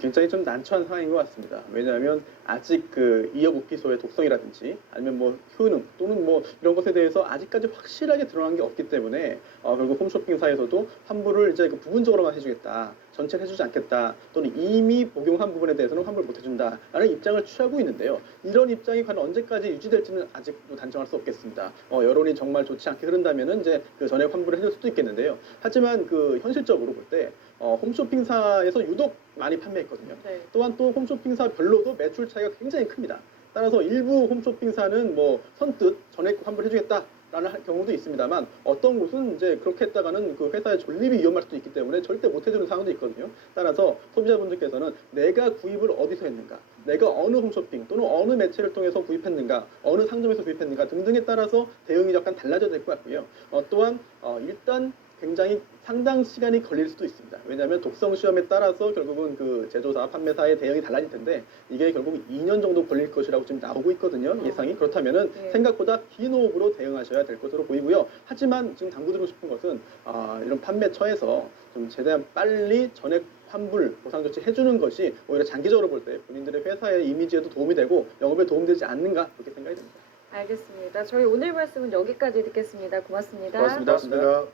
굉장히 좀 난처한 상황인 것 같습니다. 왜냐하면 아직 그 이어복귀소의 독성이라든지 아니면 뭐 효능 또는 뭐 이런 것에 대해서 아직까지 확실하게 드러난 게 없기 때문에 결국 홈쇼핑사에서도 환불을 이제 그 부분적으로만 해주겠다, 전체를 해주지 않겠다, 또는 이미 복용한 부분에 대해서는 환불 못 해준다라는 입장을 취하고 있는데요. 이런 입장이 과연 언제까지 유지될지는 아직도 단정할 수 없겠습니다. 여론이 정말 좋지 않게 흐른다면은 이제 그 전액 환불을 해줄 수도 있겠는데요. 하지만 그 현실적으로 볼 때 홈쇼핑사에서 유독 많이 판매했거든요. 또한 또 홈쇼핑사별로도 매출 차이가 굉장히 큽니다. 따라서 일부 홈쇼핑사는 뭐 선뜻 전액 환불해주겠다. 라는 경우도 있습니다만 어떤 곳은 이제 그렇게 했다가는 그 회사의 존립이 위험할 수도 있기 때문에 절대 못 해주는 상황도 있거든요. 따라서 소비자분들께서는 내가 구입을 어디서 했는가, 내가 어느 홈쇼핑 또는 어느 매체를 통해서 구입했는가, 어느 상점에서 구입했는가 등등에 따라서 대응이 약간 달라져야 될 것 같고요. 또한 일단 굉장히 상당 시간이 걸릴 수도 있습니다. 왜냐하면 독성 시험에 따라서 결국은 그 제조사, 판매사의 대응이 달라질 텐데 이게 결국 2년 정도 걸릴 것이라고 지금 나오고 있거든요. 예상이. 그렇다면은 생각보다 긴 호흡으로 대응하셔야 될 것으로 보이고요. 하지만 지금 당부드리고 싶은 것은 이런 판매처에서 좀 최대한 빨리 전액 환불 보상 조치 해주는 것이 오히려 장기적으로 볼 때 본인들의 회사의 이미지에도 도움이 되고 영업에 도움되지 않는가 그렇게 생각이 됩니다. 알겠습니다. 저희 오늘 말씀은 여기까지 듣겠습니다. 고맙습니다. 고맙습니다.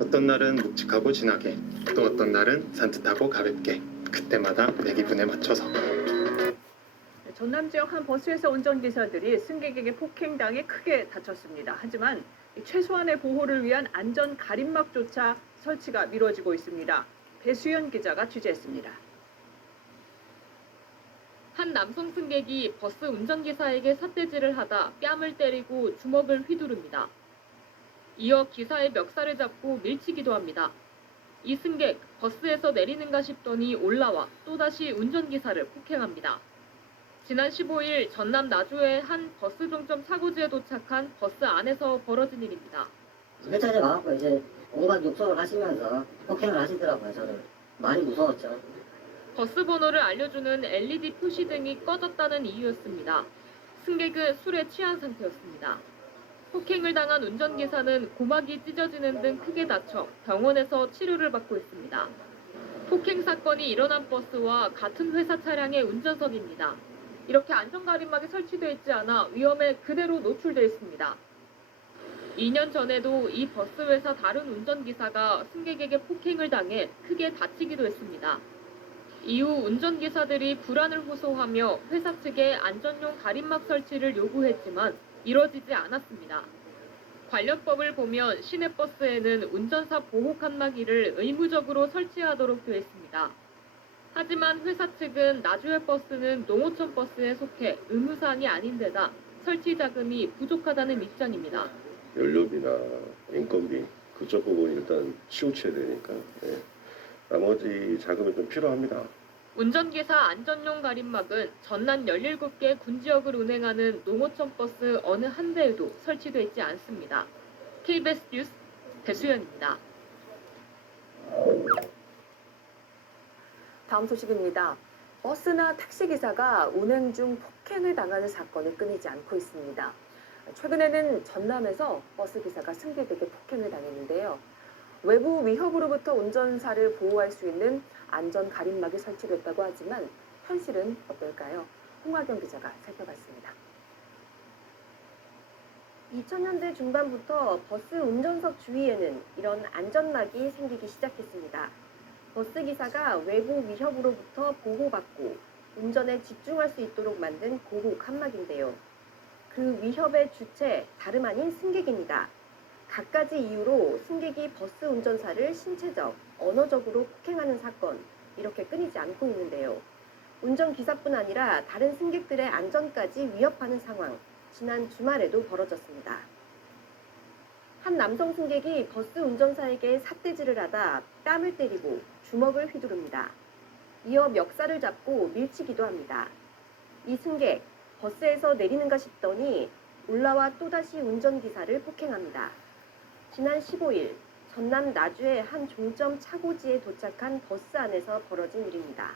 어떤 날은 묵직하고 진하게, 또 어떤 날은 산뜻하고 가볍게, 그때마다 내 기분에 맞춰서. 전남 지역 한 버스에서 운전기사들이 승객에게 폭행당해 크게 다쳤습니다. 하지만 최소한의 보호를 위한 안전 가림막조차 설치가 미뤄지고 있습니다. 배수연 기자가 취재했습니다. 한 남성 승객이 버스 운전기사에게 삿대질을 하다 뺨을 때리고 주먹을 휘두릅니다. 이어 기사의 멱살을 잡고 밀치기도 합니다. 이 승객 버스에서 내리는가 싶더니 올라와 또다시 운전기사를 폭행합니다. 지난 15일 전남 나주의 한 버스 종점 사고지에 도착한 버스 안에서 벌어진 일입니다. 회차에 와갖고 이제 온갖 욕설을 하시면서 폭행을 하시더라고요. 저를 많이 무서웠죠. 버스 번호를 알려주는 LED 표시 등이 꺼졌다는 이유였습니다. 승객은 술에 취한 상태였습니다. 폭행을 당한 운전기사는 고막이 찢어지는 등 크게 다쳐 병원에서 치료를 받고 있습니다. 폭행 사건이 일어난 버스와 같은 회사 차량의 운전석입니다. 이렇게 안전가림막이 설치되어 있지 않아 위험에 그대로 노출되어 있습니다. 2년 전에도 이 버스 회사 다른 운전기사가 승객에게 폭행을 당해 크게 다치기도 했습니다. 이후 운전기사들이 불안을 호소하며 회사 측에 안전용 가림막 설치를 요구했지만 이뤄지지 않았습니다. 관련법을 보면 시내버스에는 운전사 보호 칸막이를 의무적으로 설치하도록 되어 있습니다. 하지만 회사 측은 나주의 버스는 농어촌 버스에 속해 의무사항이 아닌 데다 설치 자금이 부족하다는 입장입니다. 연료비나 인건비 그쪽 부분 일단 치우쳐야 되니까 나머지 자금이 좀 필요합니다. 운전기사 안전용 가림막은 전남 17개 군지역을 운행하는 농어촌 버스 어느 한 대에도 설치되어 있지 않습니다. KBS 뉴스 배수연입니다. 다음 소식입니다. 버스나 택시기사가 운행 중 폭행을 당하는 사건이 끊이지 않고 있습니다. 최근에는 전남에서 버스기사가 승객에게 폭행을 당했는데요. 외부 위협으로부터 운전사를 보호할 수 있는 안전 가림막이 설치됐다고 하지만 현실은 어떨까요? 홍하경 기자가 살펴봤습니다. 2000년대 중반부터 버스 운전석 주위에는 이런 안전막이 생기기 시작했습니다. 버스기사가 외부 위협으로부터 보호받고 운전에 집중할 수 있도록 만든 보호 칸막인데요. 그 위협의 주체 다름 아닌 승객입니다. 갖가지 이유로 승객이 버스 운전사를 신체적, 언어적으로 폭행하는 사건, 이렇게 끊이지 않고 있는데요. 운전기사뿐 아니라 다른 승객들의 안전까지 위협하는 상황, 지난 주말에도 벌어졌습니다. 한 남성 승객이 버스 운전사에게 삿대질을 하다 뺨을 때리고 주먹을 휘두릅니다. 이어 멱살을 잡고 밀치기도 합니다. 이 승객, 버스에서 내리는가 싶더니 올라와 또다시 운전기사를 폭행합니다. 지난 15일 전남 나주의 한 종점 차고지에 도착한 버스 안에서 벌어진 일입니다.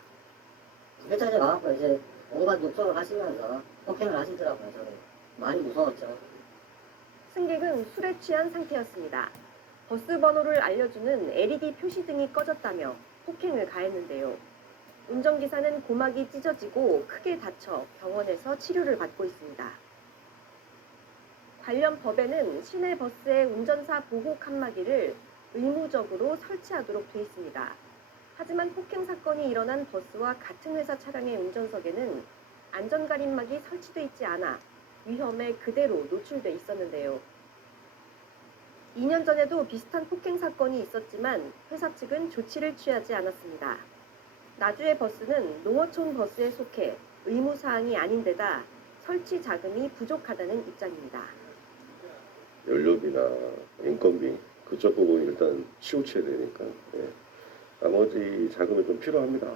회차장에 가갖고 이제 온갖 욕설을 하시면서 폭행을 하시더라고요. 저는 많이 무서웠죠. 승객은 술에 취한 상태였습니다. 버스 번호를 알려주는 LED 표시등이 꺼졌다며 폭행을 가했는데요. 운전기사는 고막이 찢어지고 크게 다쳐 병원에서 치료를 받고 있습니다. 관련 법에는 시내 버스의 운전사 보호 칸막이를 의무적으로 설치하도록 돼 있습니다. 하지만 폭행 사건이 일어난 버스와 같은 회사 차량의 운전석에는 안전가림막이 설치돼 있지 않아 위험에 그대로 노출돼 있었는데요. 2년 전에도 비슷한 폭행 사건이 있었지만 회사 측은 조치를 취하지 않았습니다. 나주의 버스는 농어촌 버스에 속해 의무사항이 아닌 데다 설치 자금이 부족하다는 입장입니다. 연료비나 인건비 그쪽 부분 일단 치우쳐야 되니까 나머지 자금이 좀 필요합니다.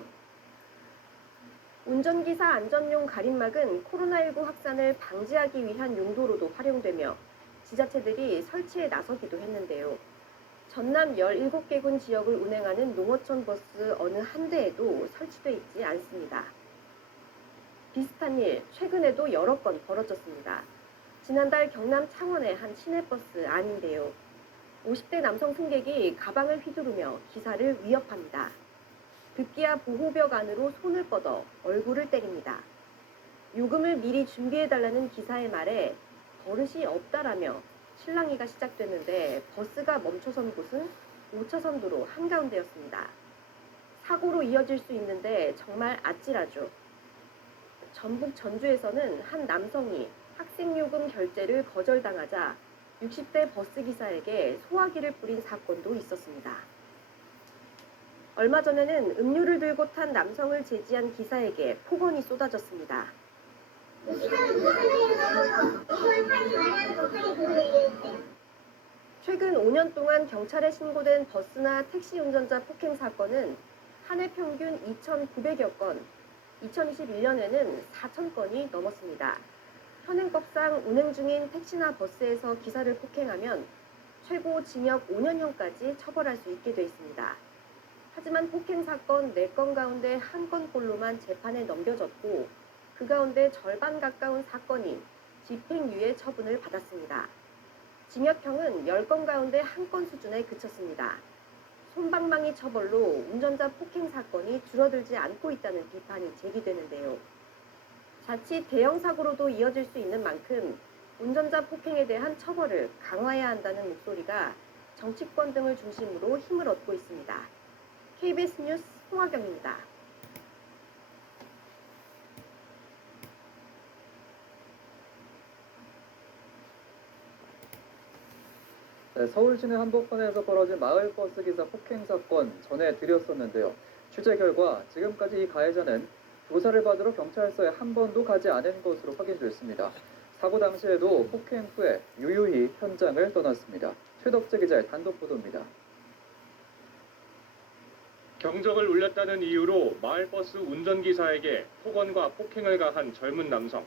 운전기사 안전용 가림막은 코로나19 확산을 방지하기 위한 용도로도 활용되며 지자체들이 설치에 나서기도 했는데요. 전남 17개군 지역을 운행하는 농어촌 버스 어느 한 대에도 설치돼 있지 않습니다. 비슷한 일 최근에도 여러 건 벌어졌습니다. 지난달 경남 창원의 한 시내버스 안인데요. 50대 남성 승객이 가방을 휘두르며 기사를 위협합니다. 급기야 보호벽 안으로 손을 뻗어 얼굴을 때립니다. 요금을 미리 준비해달라는 기사의 말에 버릇이 없다라며 실랑이가 시작됐는데 버스가 멈춰선 곳은 5차선 도로 한가운데였습니다. 사고로 이어질 수 있는데 정말 아찔하죠. 전북 전주에서는 한 남성이 학생요금 결제를 거절당하자 60대 버스기사에게 소화기를 뿌린 사건도 있었습니다. 얼마 전에는 음료를 들고 탄 남성을 제지한 기사에게 폭언이 쏟아졌습니다. 최근 5년 동안 경찰에 신고된 버스나 택시 운전자 폭행 사건은 한 해 평균 2,900여 건, 2021년에는 4,000건이 넘었습니다. 현행법상 운행 중인 택시나 버스에서 기사를 폭행하면 최고 징역 5년형까지 처벌할 수 있게 돼 있습니다. 하지만 폭행 사건 4건 가운데 1건꼴로만 재판에 넘겨졌고 그 가운데 절반 가까운 사건이 집행유예 처분을 받았습니다. 징역형은 10건 가운데 1건 수준에 그쳤습니다. 솜방망이 처벌로 운전자 폭행 사건이 줄어들지 않고 있다는 비판이 제기되는데요. 자칫 대형 사고로도 이어질 수 있는 만큼 운전자 폭행에 대한 처벌을 강화해야 한다는 목소리가 정치권 등을 중심으로 힘을 얻고 있습니다. KBS 뉴스 홍화경입니다. 네, 서울 시내 한복판에서 벌어진 마을버스 기사 폭행 사건 전해드렸었는데요. 취재 결과 지금까지 이 가해자는 조사를 받으러 경찰서에 한 번도 가지 않은 것으로 확인됐습니다. 사고 당시에도 폭행 후에 유유히 현장을 떠났습니다. 최덕재 기자의 단독 보도입니다. 경적을 울렸다는 이유로 마을버스 운전기사에게 폭언과 폭행을 가한 젊은 남성.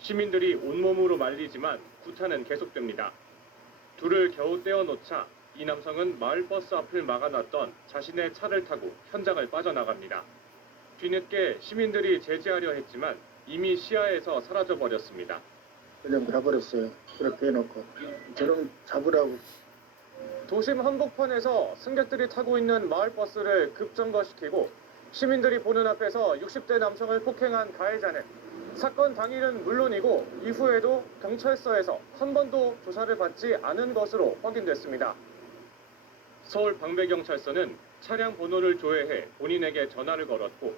시민들이 온몸으로 말리지만 구타는 계속됩니다. 둘을 겨우 떼어놓자 이 남성은 마을버스 앞을 막아놨던 자신의 차를 타고 현장을 빠져나갑니다. 뒤늦게 시민들이 제지하려 했지만 이미 시야에서 사라져버렸습니다. 그냥 가버렸어요. 그렇게 해놓고 저런 잡으라고. 도심 한복판에서 승객들이 타고 있는 마을버스를 급정거시키고 시민들이 보는 앞에서 60대 남성을 폭행한 가해자는 사건 당일은 물론이고 이후에도 경찰서에서 한 번도 조사를 받지 않은 것으로 확인됐습니다. 서울 방배경찰서는 차량 번호를 조회해 본인에게 전화를 걸었고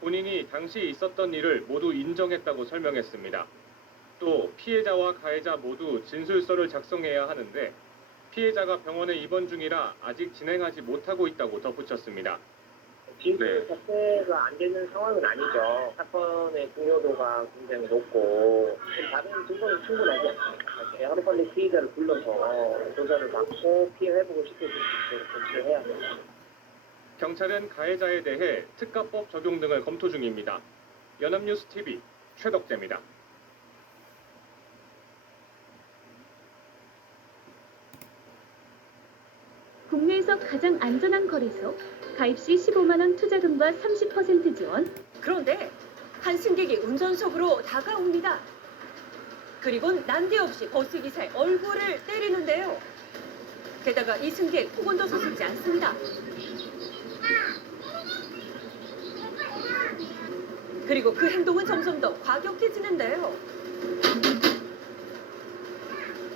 본인이 당시 있었던 일을 모두 인정했다고 설명했습니다. 또 피해자와 가해자 모두 진술서를 작성해야 하는데 피해자가 병원에 입원 중이라 아직 진행하지 못하고 있다고 덧붙였습니다. 진술 자체가 안 되는 상황은 아니죠. 사건의 중요도가 굉장히 높고 다른 증거는 충분하지 않습니다. 하루빨리 피해자를 불러서 조사를 받고 피해 회복을 시켜줄 수 있도록 조치를 해야 합니다. 경찰은 가해자에 대해 특가법 적용 등을 검토 중입니다. 연합뉴스 TV 최덕재입니다. 국내에서 가장 안전한 거래소, 가입 시 15만 원 투자금과 30% 지원. 그런데 한 승객이 운전석으로 다가옵니다. 그리곤 난데없이 버스 기사의 얼굴을 때리는데요. 게다가 이 승객 폭언도 서슴지 않습니다. 그리고 그 행동은 점점 더 과격해지는데요.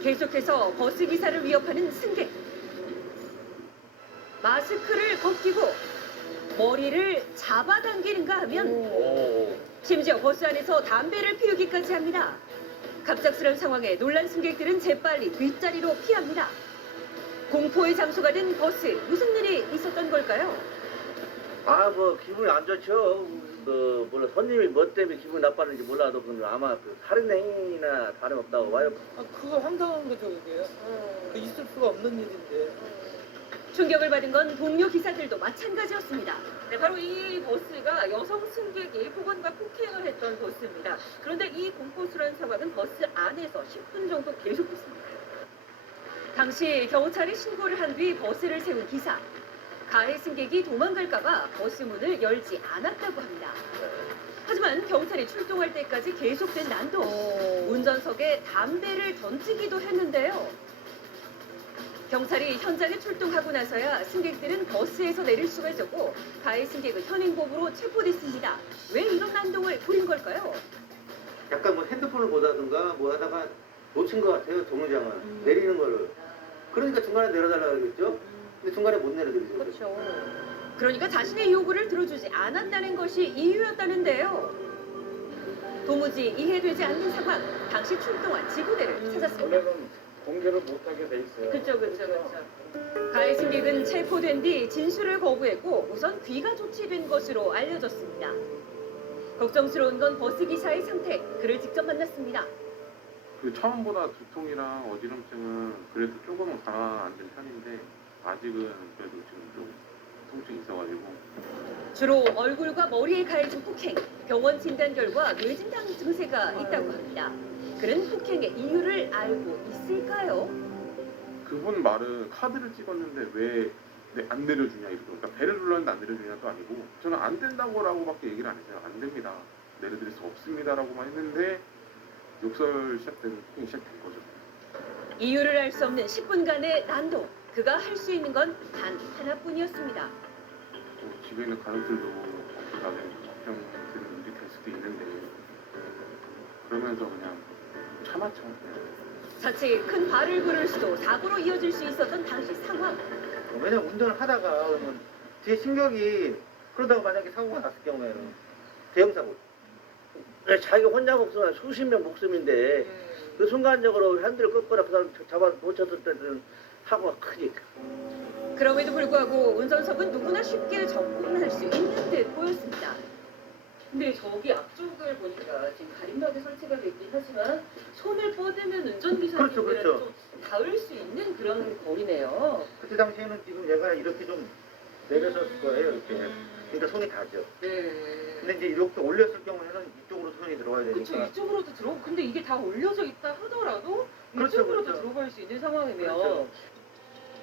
계속해서 버스 기사를 위협하는 승객. 마스크를 벗기고 머리를 잡아당기는가 하면 심지어 버스 안에서 담배를 피우기까지 합니다. 갑작스런 상황에 놀란 승객들은 재빨리 뒷자리로 피합니다. 공포의 장소가 된 버스, 무슨 일이 있었던 걸까요? 뭐 기분이 안 좋죠. 물론 손님이 뭐 때문에 기분이 나빴는지 몰라도 그건 아마 살인 행위나 다름없다고 봐요. 그거 황당한 거죠, 그게. 그 있을 수가 없는 일인데. 충격을 받은 건 동료 기사들도 마찬가지였습니다. 네, 바로 이 버스가 여성 승객이 폭언과 폭행을 했던 버스입니다. 그런데 이 공포스러운 상황은 버스 안에서 10분 정도 계속됐습니다. 당시 경찰이 신고를 한 뒤 버스를 세운 기사. 가해 승객이 도망갈까봐 버스 문을 열지 않았다고 합니다. 하지만 경찰이 출동할 때까지 계속된 난동. 운전석에 담배를 던지기도 했는데요. 경찰이 현장에 출동하고 나서야 승객들은 버스에서 내릴 수가 있었고 가해 승객은 현행범으로 체포됐습니다. 왜 이런 난동을 부린 걸까요? 약간 뭐 핸드폰을 보다든가 뭐 하다가 놓친 것 같아요. 정류장을 내리는 거를. 그러니까 중간에 내려달라고 그러겠죠. 근데 중간에 못 내려드리죠. 그렇죠. 그러니까 자신의 요구를 들어주지 않았다는 것이 이유였다는데요. 도무지 이해되지 않는 상황. 당시 출동한 지구대를 찾았습니다. 공개를 못하게 돼 있어요. 그쵸. 가해 승객은 체포된 뒤 진술을 거부했고 우선 귀가 조치된 것으로 알려졌습니다. 걱정스러운 건 버스 기사의 상태. 그를 직접 만났습니다. 그 처음보다 두통이랑 어지럼증은 그래도 조금은 가라앉은 편인데 아직은 그래도 지금 좀 통증이 있어가지고. 주로 얼굴과 머리에 가해진 폭행, 병원 진단 결과 뇌진탕 증세가 있다고 합니다. 그는 폭행의 이유를 알고 있을까요? 그분 말은 카드를 찍었는데 왜 안 내려주냐 이러고, 그러니까 배를 눌렀는데 안 내려주냐도 아니고 저는 안 된다고라고밖에 얘기를 안 했어요. 안 됩니다. 내려드릴 수 없습니다라고만 했는데 욕설 시작된 폭행이 시작된 거죠. 이유를 알 수 없는 10분간의 난도. 그가 할 수 있는 건 단 하나뿐이었습니다. 집에 있는 가족들도 나중에 걱정되는 일이 될 수도 있는데 그러면서 그냥 참았죠. 자칫 큰 발을 부를 수도 사고로 이어질 수 있었던 당시 상황. 왜냐면 운전을 하다가 그러면 뒤에 신경이 그러다가 만약에 사고가 났을 경우에는 대형 사고. 자기가 혼자 목숨은 수십 명 목숨인데 그 순간적으로 핸들을 꺾거나 그 사람 잡아 놓쳤을 때는 사고가 크지. 그럼에도 불구하고 운전석은 누구나 쉽게 접근할 수 있는 듯 보였습니다. 근데 저기 앞쪽을 보니까 지금 가림막이 설치가 됐긴 하지만 손을 뻗으면 운전기사님들은 그렇죠. 좀 닿을 수 있는 그런 거리네요. 그때 당시에는 지금 얘가 이렇게 좀 내려섰을 거예요. 이렇게. 그러니까 손이 닿죠. 네. 근데 이제 이렇게 올렸을 경우에는 이쪽으로 손이 들어가야 되니까. 그렇죠. 이쪽으로도 들어오고 근데 이게 다 올려져 있다 하더라도 그렇죠, 이쪽으로도 그렇죠. 들어갈 수 있는 상황이면 그렇죠.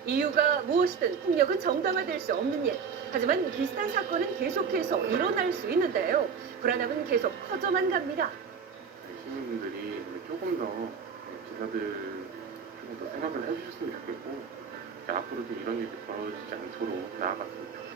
이유가 무엇이든 폭력은 정당화될 수 없는 일. 하지만 비슷한 사건은 계속해서 일어날 수 있는데요. 불안함은 계속 커져만 갑니다. 시민분들이 조금 더 기사들 조금 더 생각을 해주셨으면 좋겠고 이제 앞으로도 이런 일이 벌어지지 않도록 나아갔으면 좋겠고